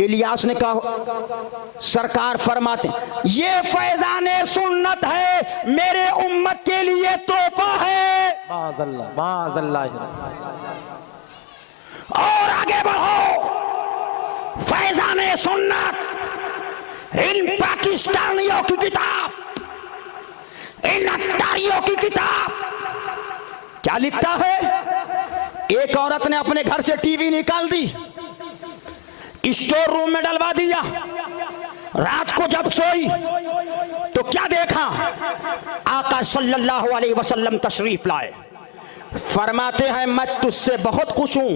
इलियास ने कहा, सरकार फरमाते ये फैज़ाने सुन्नत है, मेरे उम्मत के लिए तोहफा है। माज़अल्लाह माज़अल्लाह। और आगे बढ़ो, फैज़ाने सुन्नत इन पाकिस्तानियों की किताब, इन अत्तारियों की किताब क्या लिखता है? एक औरत ने अपने घर से टीवी निकाल दी, स्टोर रूम में डलवा दिया, रात को जब सोई तो क्या देखा? आका सल्लल्लाहु अलैहि वसल्लम तशरीफ लाए, फरमाते हैं मैं तुझसे बहुत खुश हूं,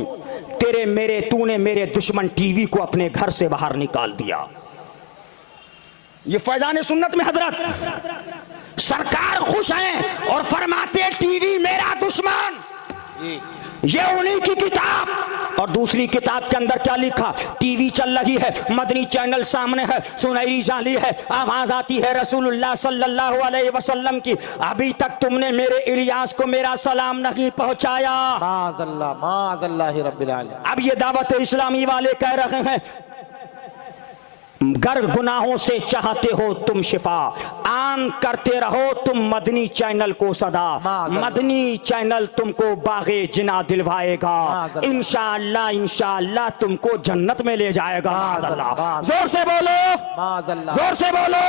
तेरे मेरे तूने मेरे दुश्मन टीवी को अपने घर से बाहर निकाल दिया। ये फैज़ाने सुन्नत में हजरत सरकार खुश हैं और फरमाते टीवी मेरा दुश्मन। ये उन्हीं की किताब। और दूसरी किताब के अंदर क्या लिखा? टीवी चल रही है, मदनी चैनल सामने है, सुनहरी जाली है, आवाज आती है रसूलुल्लाह सल्लल्लाहु अलैहि वसल्लम की, अभी तक तुमने मेरे इलियास को मेरा सलाम नहीं पहुंचाया। माज़अल्लाह माज़अल्लाह रब्बिल आलमीन। अब ये दावत इस्लामी वाले कह रहे हैं, गर गुनाहों से चाहते हो तुम शिफा, आन करते रहो तुम मदनी चैनल को सदा, मदनी चैनल तुमको बागे जिना दिलवाएगा, इंशाअल्लाह इंशाअल्लाह तुमको जन्नत में ले जाएगा। जोर से बोलो, जोर से बोलो।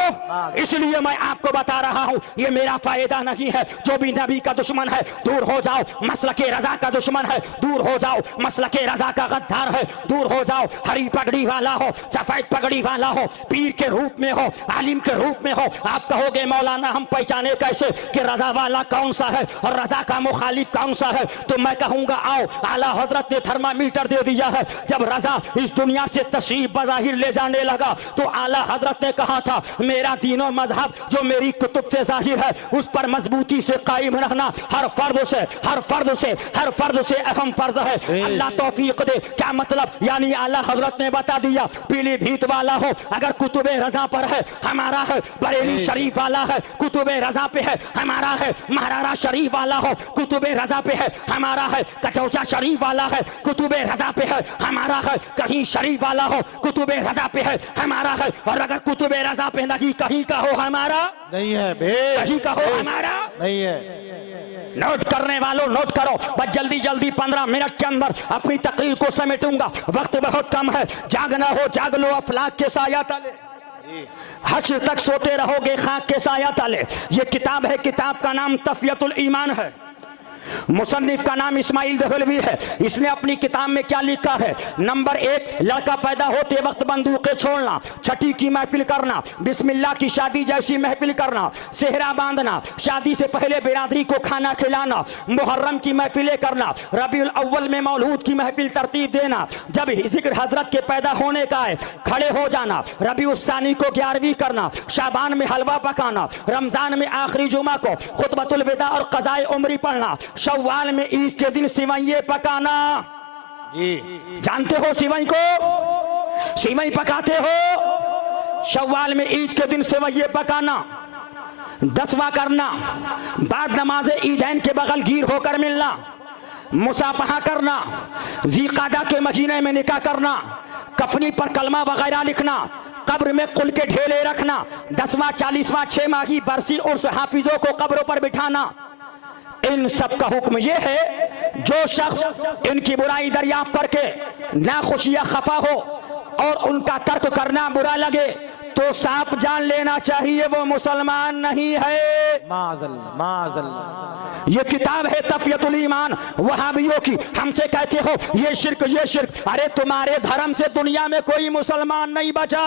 इसलिए मैं आपको बता रहा हूं, ये मेरा फायदा नहीं है। जो भी नबी का दुश्मन है दूर हो जाओ, मसलके रजा का दुश्मन है दूर हो जाओ, मसलके रजा का गद्दार है दूर हो जाओ, हरी पगड़ी वाला हो, सफेद पगड़ी वाला हो, पीर के रूप में हो, आलिम के रूप में हो, आप कहोगे मौलाना हम पहचाने कैसे कि रजा वाला कौन सा है और रजा का मुखालिफ कौन सा है? तो मैं कहूंगा आओ, आला हजरत ने थर्मामीटर दे दिया है। जब रजा इस दुनिया से तशरीफ बज़ाहिर ले जाने लगा तो आला हजरत ने कहा था, मेरा दीन और मजहब जो मेरी कुतुब से जाहिर है उस पर मजबूती से कायम रखना हर फर्द से, हर फर्द से, हर फर्द से अहम फर्ज है। अल्लाह तौफीक दे। क्या मतलब? यानी आला हजरत ने बता दिया, पीलीभीत वाला हो अगर कुतुबे रजा पर है हमारा है, बरेली शरीफ वाला है कुतुबे रजा पे है हमारा है, महाराणा शरीफ वाला हो कुतुबे रजा पे है हमारा है, कचौचा शरीफ वाला है कुतुबे रजा पे है हमारा है, कहीं शरीफ वाला हो कुतुबे रजा पे है हमारा है। और अगर कुतुबे रजा पे नहीं कहीं का हो हमारा नहीं है, कहीं का हो हमारा नहीं है। नोट करने वालों नोट करो, बस जल्दी जल्दी 15 मिनट के अंदर अपनी तकरीर को समेटूंगा, वक्त बहुत कम है। जागना हो जाग लो अफलाक के साया तले, हश्र तक सोते रहोगे खाक के साया तले। ये किताब है, किताब का नाम तफियतुल ईमान है। मुसन्निफ का नाम इस्माइल दहलवी है। इसने अपनी किताब में क्या लिखा है? नंबर 1, लड़का पैदा होते वक्त बंदूकें छोड़ना, छठी की महफिल करना, बिस्मिल्लाह की शादी जैसी महफिल करना, सेहरा बांधना, शादी से पहले बिरादरी को खाना खिलाना, मुहर्रम की महफिलें करना, रबीउल अव्वल में मौलूद की महफिल तरतीब देना, जब जिक्र हजरत के पैदा होने का है खड़े हो जाना, रबीउल सानी को 11वीं करना, शाबान में हलवा पकाना, रमजान में आखिरी जुमा को खुतबतुल विदा और क़ज़ाए उम्री पढ़ना, शव्वाल में ईद के दिन सिवैये पकाना। जानते हो सिवई को? सिवई पकाते हो? शव्वाल में ईद के दिन सिवैये पकाना। 10वां करना, बाद नमाज ईदैन के बगल गिर होकर मिलना, मुसाफहा करना, ज़ीक़ादा के महीने में निकाह करना, कफनी पर कलमा वगैरह लिखना, कब्र में कुल के ढेले रखना, 10वां 40वां 6 माही बरसी उर्स हाफिजों को कब्रों पर बिठाना। इन सब का हुक्म यह है जो शख्स इनकी बुराई दरियाफ्त करके ना खुशियां खफा हो और उनका तर्क करना बुरा लगे तो साफ जान लेना चाहिए वो मुसलमान नहीं है। माज़अल्लाह, माज़अल्लाह। ये किताब है तफ़यतुल ईमान वहाबियों की। हमसे कहते हो ये शिर्क ये शिर्क, अरे तुम्हारे धर्म से दुनिया में कोई मुसलमान नहीं बचा।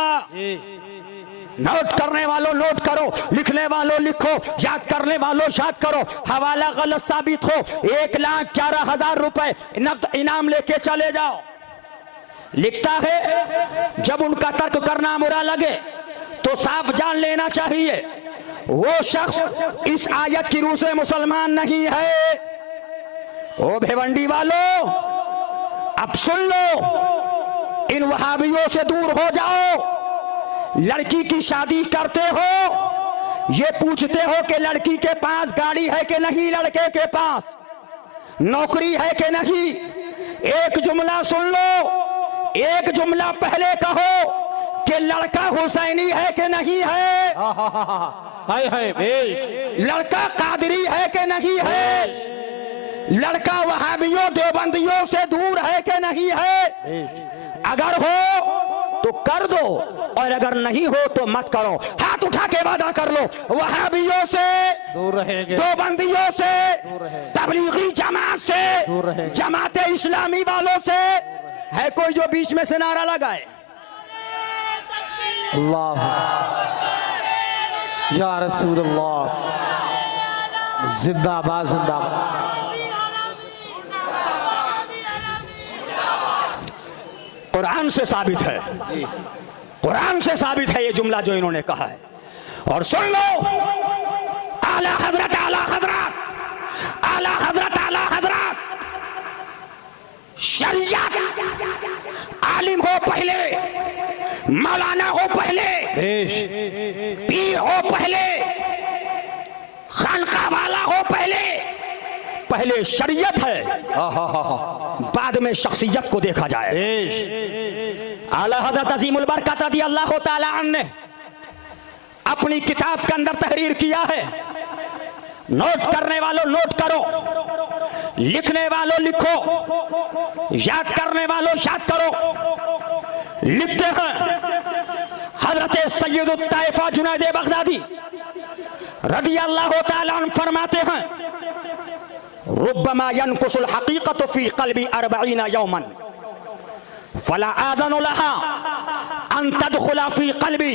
नोट करने वालों नोट करो, लिखने वालों लिखो, याद करने वालों याद करो। हवाला गलत साबित हो 1,11,000 रुपए इनाम लेके चले जाओ। लिखता है जब उनका तर्क करना बुरा लगे तो साफ जान लेना चाहिए वो शख्स इस आयत की रूह से मुसलमान नहीं है। ओ भिवंडी वालों, अब सुन लो, इन वहाबियों से दूर हो जाओ। लड़की की शादी करते हो, ये पूछते हो कि लड़की के पास गाड़ी है कि नहीं, लड़के के पास नौकरी है कि नहीं। एक जुमला सुन लो, एक जुमला पहले कहो कि लड़का हुसैनी है कि नहीं है, हाय हाय बेश, लड़का कादरी है कि नहीं है, लड़का वहाबियों देवबंदियों से दूर है कि नहीं है। अगर हो तो कर दो और अगर नहीं हो तो मत करो। हाथ उठा के वादा कर लो, वहाबियों से दूर रहेंगे, देवबंदियों से, दूर रहेंगे, तबलीगी जमात से, दूर रहेंगे, जमात इस्लामी वालों से। है कोई जो बीच में से नारा लगाए? अल्लाह या रसूल अल्लाह, जिंदाबाद जिंदाबाद। कुरान से साबित है, कुरान से साबित है ये जुमला जो इन्होंने कहा है। और सुन लो, आला हजरत आला हजरत आला हजरत आला हजरत, शरीयत आलिम हो पहले, मौलाना हो पहले, पीर हो पहले, खानका वाला हो पहले। पहले शरीयत है, बाद में शख्सियत को देखा जाए। आला हज़रत अज़ीमुल बरकत रज़ियल्लाहु ताला अन्हु ने अपनी किताब के अंदर तहरीर किया है। नोट करने वालों नोट करो, लिखने वालों लिखो, याद करने वालों याद करो। लिखते हैं हज़रत सय्यदुत ताइफा जुनैद बगदादी रज़ियल्लाहु ताला अन्हु फरमाते हैं, रुब्बमा यनकुसुल हकीकत फी क़ल्बी 40 यौमन फला आज़नु लहा अन तदखुला फी क़ल्बी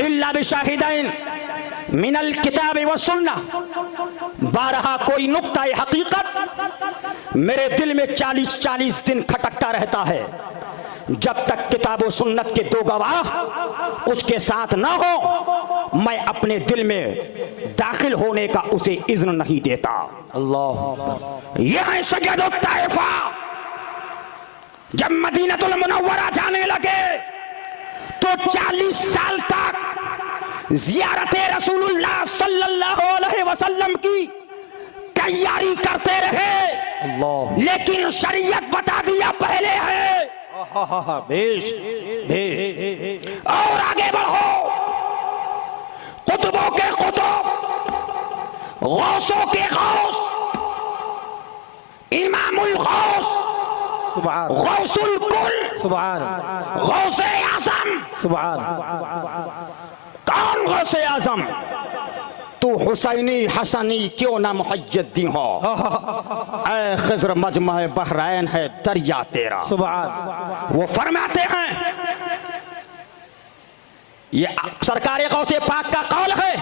इल्ला बिशाहिदैन मिनल किताब व सुन्नह। बारहा कोई नुक्ता हकीकत मेरे दिल में 40 दिन खटकता रहता है, जब तक किताब व सुन्नत के 2 गवाह उसके साथ न हो मैं अपने दिल में दाखिल होने का उसे इज़्न नहीं देता। अल्लाह, यह है सय्यदुत ताइफा। जब मदीनतुल मुनव्वरा जाने लगे तो 40 साल तक ज़ियारत रसूलुल्लाह सल्लल्लाहु अलैहि वसल्लम की तैयारी करते रहे, लेकिन शरीयत बता दिया पहले है। बेश बेश। और आगे बढ़ो, कुतुबों के कुतुब, गौसों के गौस, इमामुल गौस, गौसुल कुल, सुभान, गौसे आज़म। सुभान। कौन गौसे आज़म? तू हुसैनी हसनी क्यों ना मुहय्यद्दीन हो, ऐ खिज़्र मजमा बहरैन है दरिया तेरा। सुभान। वो फरमाते हैं, ये सरकार गौसे पाक का कौल है,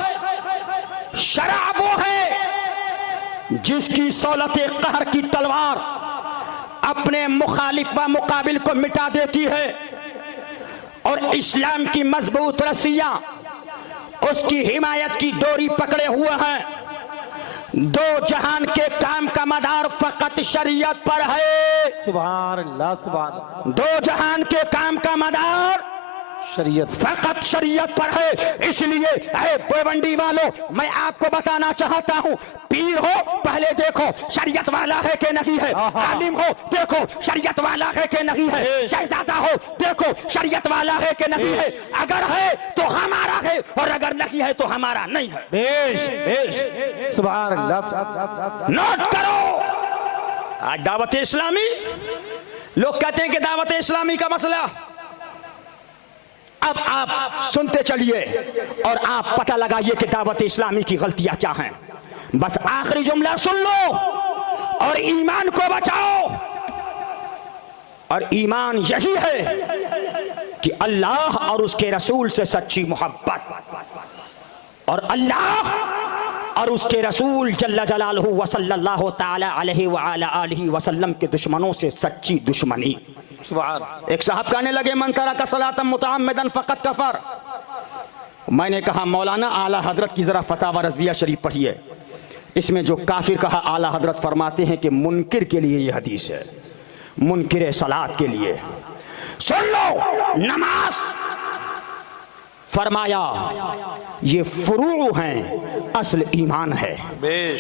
शरा वो है जिसकी सौलत कहर की तलवार अपने मुखालिफ व मुकाबिल को मिटा देती है और इस्लाम की मजबूत रस्सियां उसकी हिमायत की डोरी पकड़े हुए हैं। दो जहान के काम का मदार फकत शरीयत पर है। सुभान अल्लाह, सुभान। दो जहान के काम का मदार शरीयत फकत शरीयत पर है। इसलिए ऐ बेवंडी वालों, मैं आपको बताना चाहता हूं, पीर हो पहले देखो शरीयत वाला है कि नहीं है, आलिम हो देखो शरीयत वाला है कि नहीं है, शहजादा हो देखो शरीयत वाला है कि नहीं है। अगर है तो हमारा है और अगर नहीं है तो हमारा नहीं है। बेश बेश। सुभान अल्लाह। नोट करो, आज दावत इस्लामी, लोग कहते हैं कि दावत इस्लामी का मसला, अब आप सुनते चलिए और आप पता लगाइए कि दावत इस्लामी की गलतियां क्या हैं। बस आखिरी जुमला सुन लो और ईमान को बचाओ। और ईमान यही है कि अल्लाह और उसके रसूल से सच्ची मोहब्बत और अल्लाह और उसके रसूल जल्ला जलालहू व सल्लल्लाहु तआला अलैहि व अला आलिहि वसल्लम के दुश्मनों से सच्ची दुश्मनी। एक साहब कहने लगे, मन तरा का सलातम मुतअम्मिदन फकत कफर। मैंने कहा, मौलाना आला हजरत की जरा फतावा रज़विया शरीफ पढ़िए, इसमें जो काफिर कहा आला हजरत फरमाते हैं कि मुनकिर के लिए ये हदीस है, मुनकिर सलात के लिए। सुन लो, नमाज फरमाया ये फुरू हैं, असल ईमान है।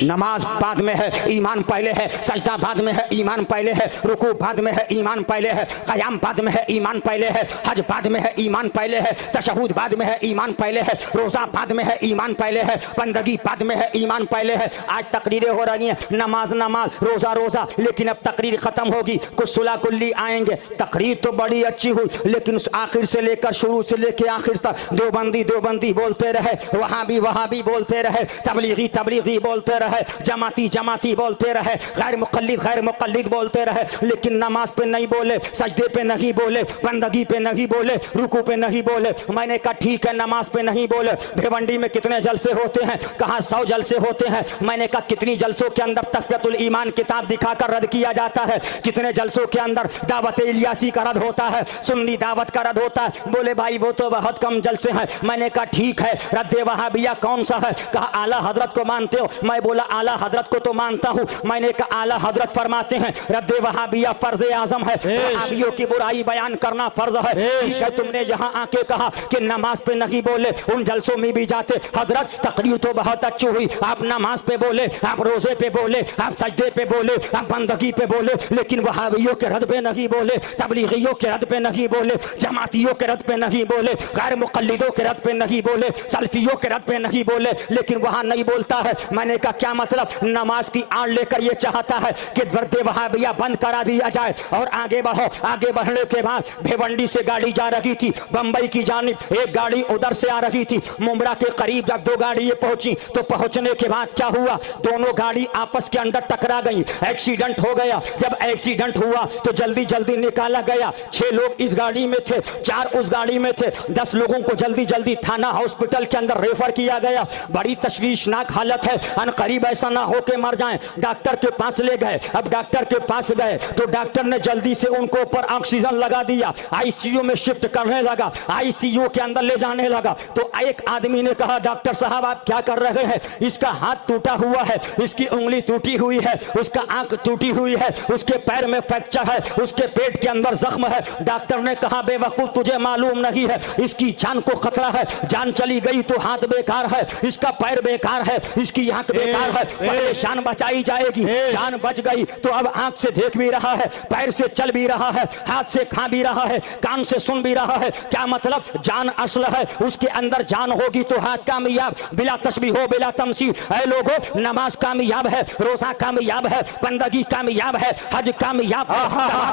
नमाज बाद में है, ईमान पहले है। सजदा बाद में है, ईमान पहले है। रुकू बाद में है, ईमान पहले है। क़याम बाद में है, ईमान पहले है। हज बाद में है, ईमान पहले है। तशहुद बाद में है, ईमान पहले है। रोज़ा बाद में है, ईमान पहले है। बंदगी बाद में है, ईमान पहले है। आज तकरीरें हो रही हैं, नमाज नमाज, रोज़ा रोज़ा, लेकिन अब तकरीर ख़त्म होगी, कुछ सुला कुल्ली आएंगे। तकरीर तो बड़ी अच्छी हुई, लेकिन उस आखिर से लेकर शुरू से लेकर आखिर तक देवबंदी देवबंदी बोलते रहे, वहाबी वहाबी बोलते रहे, तबलीगी तबलीगी बोलते रहे, जमाती जमाती बोलते रहे, गैर मुक़ल्लिद बोलते रहे, लेकिन नमाज पे नहीं बोले, सजदे पे नहीं बोले, बंदगी पे नहीं बोले, रुकू पे नहीं बोले। मैंने कहा ठीक है, नमाज पे नहीं बोले। भिवंडी में कितने जलसे होते हैं? कहा 100 जलसे होते हैं। मैंने कहा कितनी जलसों के अंदर तक़वियतुल ईमान किताब दिखाकर रद्द किया जाता है, कितने जलसों के अंदर दावत इलियासी का रद्द होता है, सुन्नी दावत का रद्द होता है। बोले भाई वो तो बहुत कम जलसे हैं। मैंने कहा ठीक है, रद्द वहाबिया कौन सा है? कहा आला हजरत को मानते हो? मैं बोला आला हजरत को तो मानता हूँ। मैंने कहा आला हजरत फरमाते हैं रद्द वहाबिया फर्ज आजम है, वहाबियों की बुराई बयान करना फर्ज है। ठीक है, तुमने यहाँ आके कहा कि नमाज पे नहीं बोले, उन जलसों में भी जाते। हजरत तकरीर तो बहुत अच्छी हुई, आप नमाज पे बोले, आप रोजे पे बोले, आप सजदे पे बोले, आप बंदगी पे बोले, लेकिन वहाबियों के रद्द पे नहीं बोले, तबलीगियों के रद्द पे नहीं बोले, जमातियों के रद्द पे नहीं बोले, गैर मुक़ल्लिदों के रद्द पे नहीं बोले, सल्फियों के रद्द पे नहीं बोले, लेकिन वहां नहीं बोलता है। मैंने कहा क्या मतलब? नमाज की आड़ लेकर ये चाहता है कि रद्द वहाबिया बंद करा दिया जाए और आगे बढ़ो। आगे बढ़ने के बाद भिवंडी से गाड़ी जा रही थी बंबई की जानिब, एक गाड़ी उधर से आ रही थी। मुमरा के करीब जब दो गाड़ी ये पहुंची तो पहुंचने के बाद क्या हुआ, दोनों गाड़ी आपस के अंदर टकरा गई, एक्सीडेंट हो गया। जब एक्सीडेंट हुआ तो जल्दी जल्दी निकाला गया। 6 लोग इस गाड़ी में थे, 4 उस गाड़ी में थे। 10 लोगों को जल्दी जल्दी थाना हॉस्पिटल के अंदर रेफर किया गया। बड़ी तशवीशनाक हालत है, अनकरीब ऐसा ना हो के मर जाएं। डॉक्टर के पास ले गए। अब डॉक्टर के पास गए तो डॉक्टर ने जल्दी से उनको ऊपर ऑक्सीजन लगा दिया, आईसीयू में शिफ्ट करने लगा, आईसीयू के अंदर ले जाने लगा। तो एक आदमी ने कहा डॉक्टर साहब आप क्या कर रहे हैं? इसका हाथ टूटा हुआ है, इसकी उंगली टूटी हुई है, उसका आंख टूटी हुई है, उसके पैर में फ्रैक्चर है, उसके पेट के अंदर जख्म है। डॉक्टर ने कहा बेवकूफ तुझे मालूम नहीं है, इसकी जान को खतरा है, जान चली गई तो हाथ बेकार है, इसका पैर बेकार है, इसकी आंख बेकार है, पहले जान बचाई जाएगी। जान बच गई तो अब आंख से देख भी रहा है, पैर से चल भी रहा है, हाथ से खा भी रहा है, कान से सुन भी रहा है। क्या मतलब? जान असल है, उसके अंदर जान होगी तो हाथ कामयाब, बिला तस्बीह हो बिला तमसील। ऐ लोगों, नमाज कामयाब है, रोजा कामयाब है, बंदगी कामयाब है, हज कामयाब है,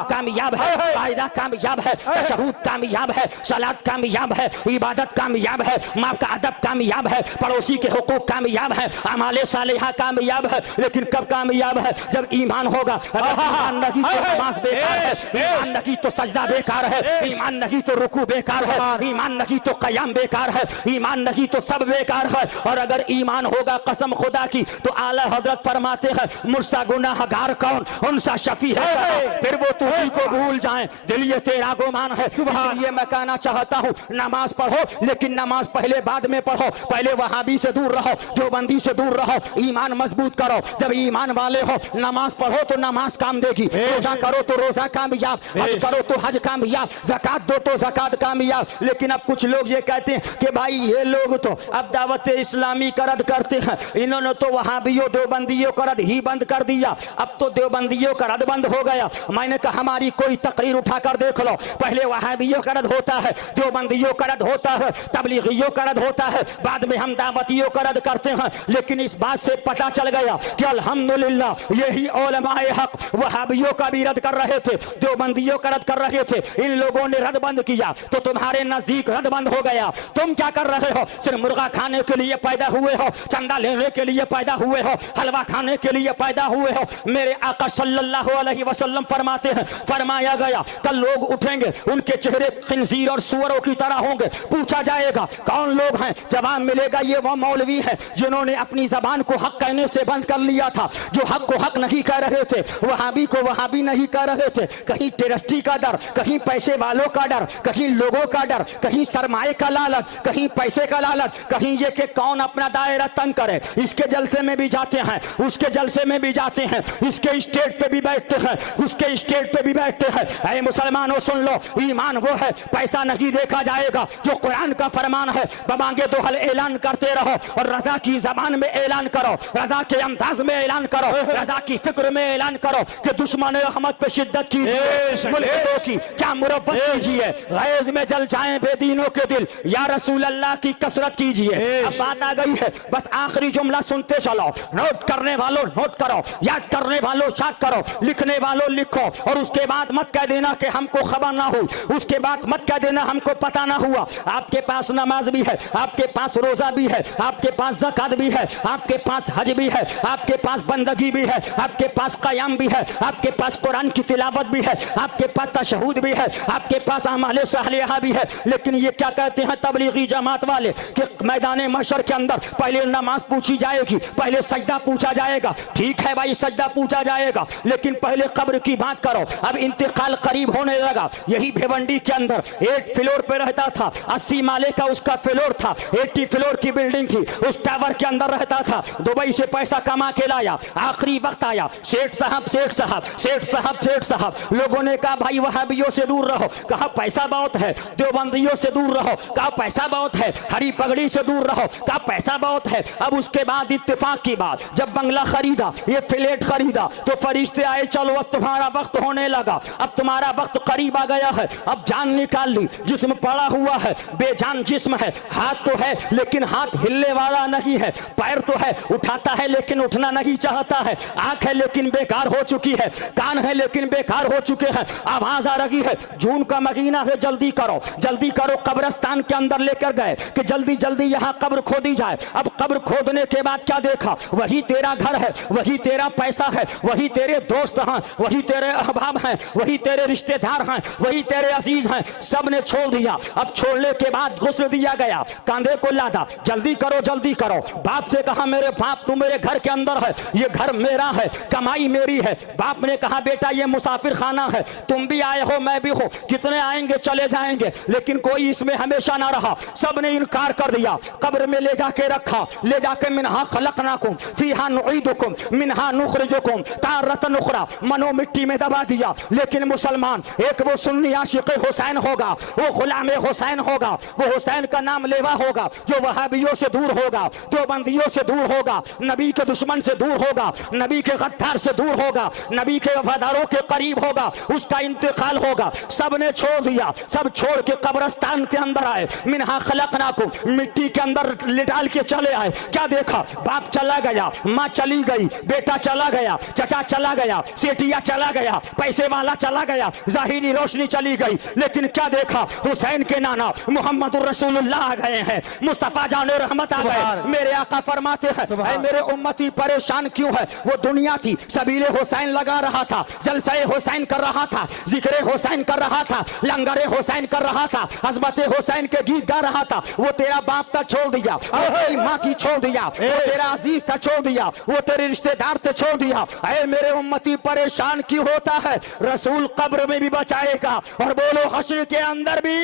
कामयाब है, कायदा कामयाब है, तशहुद कामयाब है, सलात कामयाब है, इबादत इबादत कामयाब है, माँ का अदब कामयाब है, पड़ोसी के हुकूक कामयाब है, अमाले सालिहा कामयाब है। लेकिन कब कामयाब है? जब ईमान होगा। अगर ईमान नहीं तो नमाज बेकार है, ईमान नहीं तो सजदा बेकार है, ईमान नहीं तो रुकू बेकार है, ईमान नहीं तो कयाम बेकार है, ईमान नहीं तो सब बेकार है। और अगर ईमान होगा कसम खुदा की तो आला हजरत फरमाते हैं मुझसा गुनाहगार कौन, उनसा शफी है। फिर वो तुझी को भूल जाए, दिल ये तेरा गुमान है। इसलिए मैं कहना चाहता हूँ नमाज पढ़ो, लेकिन नमाज पहले बाद में पढ़ो। पहले वहाबी से दूर रहो, देवबंदी से दूर रहो, ईमान मजबूत करो। जब ईमान वाले हो नमाज पढ़ो तो नमाज काम देगी, रोजा करो तो रोजा कामयाब, हज करो तो हज कामयाब, ज़कात दो तो ज़कात कामयाब। लेकिन अब कुछ लोग ये कहते हैं कि भाई ये लोग तो अब दावत इस्लामी का रद्द करते हैं, इन्होंने तो वहाबियों देवबंदियों का रद्द ही बंद कर दिया। अब तो देवबंदियों का रद्द बंद हो गया। मैंने कहा हमारी कोई तकरीर उठाकर देख लो, पहले वहाबियों का रद्द होता है, देवबंदियों का रद्द होता है, तबलीगियों का रद्द होता है, बाद में हम दावतियों का रद्द करते हैं। लेकिन इस बात से पता चल गया कि अल्हम्दुलिल्लाह यही उलमाए हक वहाबियों का भी रद्द कर रहे थे, देवबंदियों का रद्द कर रहे थे। इन लोगों ने रद्द बंद किया तो तुम्हारे नजदीक रद्द बंद हो गया। तुम क्या कर रहे हो? सिर्फ मुर्गा खाने के लिए पैदा हुए हो, चंदा लेने के लिए पैदा हुए हो, हलवा खाने के लिए पैदा हुए हो। मेरे आका सल्लल्लाहु अलैहि वसल्लम फरमाते हैं, फरमाया गया कल लोग उठेंगे उनके चेहरे खिंजीर और सुअरों की तरह होंगे। पूछा जाएगा कौन लोग हैं? जवाब मिलेगा ये वो मौलवी है जिन्होंने अपनी जबान को हक कहने से बंद कर लिया था, जो हक को हक नहीं कह रहे थे, वहाबी को वहाबी नहीं कह रहे थे। कहीं टेरस्टी का डर, कहीं पैसे वालों का डर, कहीं लोगों का डर, कहीं सरमाए का लालच, कहीं पैसे का लालच, कहीं ये कि कौन अपना दायरा तंग करे। इसके जलसे में भी जाते हैं, उसके जलसे में भी जाते हैं, इसके स्टेट पे भी बैठते हैं, उसके स्टेट पे भी बैठते हैं। ऐ मुसलमानों सुन लो, ईमान वो है पैसा नहीं देखा जाएगा जो कुरान का फरमान है। बमांगे दोहल ऐलान करते रहो और रजा की जबान में ऐलान करो, रजा के अंदाज में ऐलान करो, रजा की फिक्र में ऐलान करो कि दुश्मन अहमद पे शिद्दत कीजिए, मुल्कों की क्या मुरव्वत कीजिए, गैज़ में जल जाए बेदीनों के दिल, या रसूल अल्लाह की कसरत कीजिए। अब बात आ गई है, बस आखिरी जुमला सुनते चलो। नोट करने वालों नोट करो, याद करने वालों याद करो, लिखने वालों लिखो। और उसके बाद मत कह देना कि हमको खबर ना हुई, उसके बाद मत कह देना हमको पता ना हुआ। आपके पास नमाज भी है, आपके पास रोजा भी है, आपके पास ज़कात भी है, आपके पास हज भी है, आपके पास बंदगी भी है, आपके पास क़याम भी है, आपके पास कुरान की तिलावत भी है, आपके पास तशहुद भी है, आपके पास अमाले सालिहा भी है। लेकिन ये क्या कहते हैं तबलीगी जमात वाले कि मैदान महशर के अंदर पहले नमाज पूछी जाएगी, पहले सजदा पूछा जाएगा। ठीक है भाई, सजदा पूछा जाएगा, लेकिन पहले कब्र की बात करो। अब इंतकाल करीब होने लगा। यही भिवंडी के अंदर 8 फ्लोर पे रहता था, 80 माले का उसका फ्लोर था, 80 फ्लोर की बिल्डिंग थी, उस टावर के अंदर रहता था। दुबई से पैसा कमा के लाया, आखिरी वक्त आया, सेठ साहब सेठ साहब सेठ साहब सेठ साहब। लोगों ने कहा भाई वहाबियों से दूर रहो, कहा पैसा बहुत है, देवबंदियों से दूर रहो, कहा पैसा बहुत है, हरी पगड़ी से दूर रहो, कहा पैसा बहुत है। अब उसके बाद इत्तेफाक की बात, जब बंगला खरीदा, ये फ्लैट खरीदा, तो फरिश्ते आए चलो अब तुम्हारा वक्त होने लगा, अब तुम्हारा वक्त करीब आ गया है, अब जान निकाल ली। जिस्म पड़ा हुआ है, बेजान जिस्म है, हाथ तो है लेकिन हाथ हिलने वाला नहीं है, पैर तो है उठाता है लेकिन उठना नहीं चाहता है, आंख है लेकिन बेकार हो चुकी है, कान है लेकिन बेकार हो चुके हैं। आवाज आ रही है जून का महीना है, जल्दी करो जल्दी करो। कब्रिस्तान के अंदर लेकर गए कि जल्दी जल्दी यहाँ कब्र खोदी जाए। अब कब्र खोदने के बाद क्या देखा? वही तेरा घर है, वही तेरा पैसा है, वही तेरे दोस्त हैं, वही तेरे अहबाब हैं, वही तेरे रिश्तेदार हैं, वही तेरे अजीज हैं, सब ने छोड़ दिया। अब छोड़ने के बाद गुस्ल दिया गया, कांधे को लादा, जल्दी करो जल्दी करो। बाप से कहा मेरे बाप तू मेरे घर के अंदर है, ये घर मेरा है, कमाई मेरी है। बाप ने कहा बेटा ये मुसाफिर खाना है, तुम भी आए हो मैं भी हो, कितने आएंगे चले जाएंगे, लेकिन कोई इसमें हमेशा ना रहा। सब ने इनकार कर दिया, कब्र में ले जाके रखा, ले जाके मिन्हा खलकनाकुम फीहा नुईदुकुम मिन्हा नुखरिजुकुम तारतन उखरा, मनो मिट्टी में दबा दिया। लेकिन मुसलमान एक वो सुन्नी आशिक हुसैन होगा, वो गुलाम हुसैन होगा, वो हुसैन का नाम लेवा होगा, जो वहाबियों से दूर होगा, देवबंदियों से दूर होगा, नबी के दुश्मन से दूर होगा, नबी के गद्दार से दूर होगा, नबी के वफादारों के करीब होगा, उसका इंतकाल होगा। सब ने छोड़ दिया, सब छोड़ के कब्रिस्तान के अंदर आए, मिन्हा खलकनाकुम मिट्टी के अंदर डाल के चले आए। क्या देखा? बाप चला गया, माँ चली गई, बेटा चला गया, चचा चला गया, सेठिया चला गया, पैसे वाला चला गया, जाहिरी रोशनी चली गई। लेकिन क्या देखा? हुसैन के नाना मोहम्मद रसूलुल्लाह आ गए हैं, मुस्तफा जाने रहमत आ गए। मेरे आका फरमाते हैं, ऐ मेरे उम्मती परेशान क्यों है? वो दुनिया थी, सबीले हुसैन लगा रहा था, जलसे हुसैन कर रहा था, जिक्रे हुसैन कर रहा था, लंगरे हुसैन कर रहा था, अजमत हुसैन के गीत गा रहा था। वो तेरा बाप था छोड़ दिया, वो तेरी माँ थी छोड़ दिया, वो तेरा अजीज था छोड़ दिया, वो तेरे रिश्तेदार थे छोड़ दिया। ऐ मेरे उम्मती परेशान क्यों होता है? रसूल कब्र में भी बचाएगा, और बोलो हश्र के अंदर भी,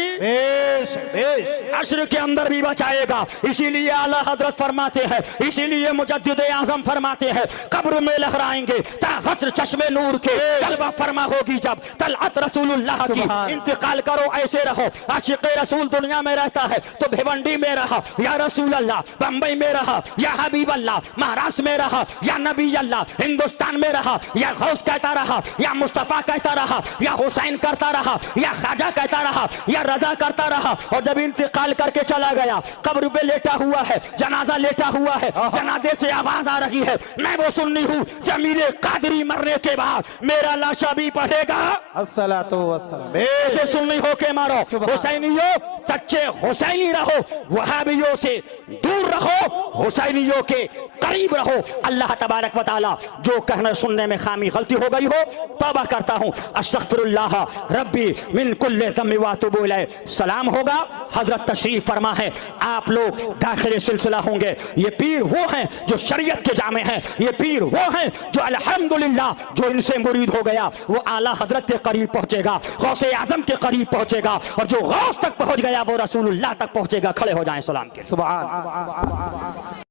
हश्र के अंदर भी बचाएगा। इसीलिए आला हजरत फरमाते हैं, इसीलिए मुजद्दिद आजम फरमाते हैं, कब्र में लहराएंगे ता हश्र चश्मे नूर के, तलवा फरमा होगी जब तलअत रसूलुल्लाह की। इंतकाल करो ऐसे रहो, आशिक़ रसूल दुनिया में रहता है तो भिवंडी में रहा या रसूल अल्लाह, बंबई में रहा या हबीब अल्लाह, महाराष्ट्र में रहा या नबी अल्लाह, हिंदुस्तान में रहा या गौस कहता रहा या मुस्तफा कहता रहा या हुसैन करता रहा या ख्वाजा कहता रहा या रजा करता रहा। और जब इंतकाल करके चला गया, कब्र पे लेटा हुआ है, जनाजा लेटा हुआ है, जनाजे से आवाज आ रही है, मैं वो सुन्नी हूँ जमीले कादरी मरने के बाद मेरा लाशा भी पढ़ेगा अस्सलातु वस्सलाम। ऐसे सुन्नी होके मारो। हुसैनियों सच्चे हुसैनी रहो, वहाबियों से दूर रहो, हुसैनियों के करीब रहो। अल्लाह तबारक व तआला जो कहने सुनने में खामी गलती हो गई हो तौबा करता हूँ, अस्तगफिरुल्लाह रब्बी मिन कुल्ले ज़म्बि व अतूबु इलैह। सलाम होगा, हजरत तशरीफ फरमा है, आप लोग दाखिल सिलसिला होंगे। ये पीर वो हैं जो शरीयत के जामे हैं, ये पीर वो हैं जो अल्हम्दुलिल्लाह जो इनसे मुरीद हो गया वो आला हजरत के करीब पहुंचेगा, गौसे आजम के करीब पहुंचेगा, और जो गौस तक पहुंच गया वो रसूलुल्लाह तक पहुंचेगा। खड़े हो जाएं सलाम के। सुभान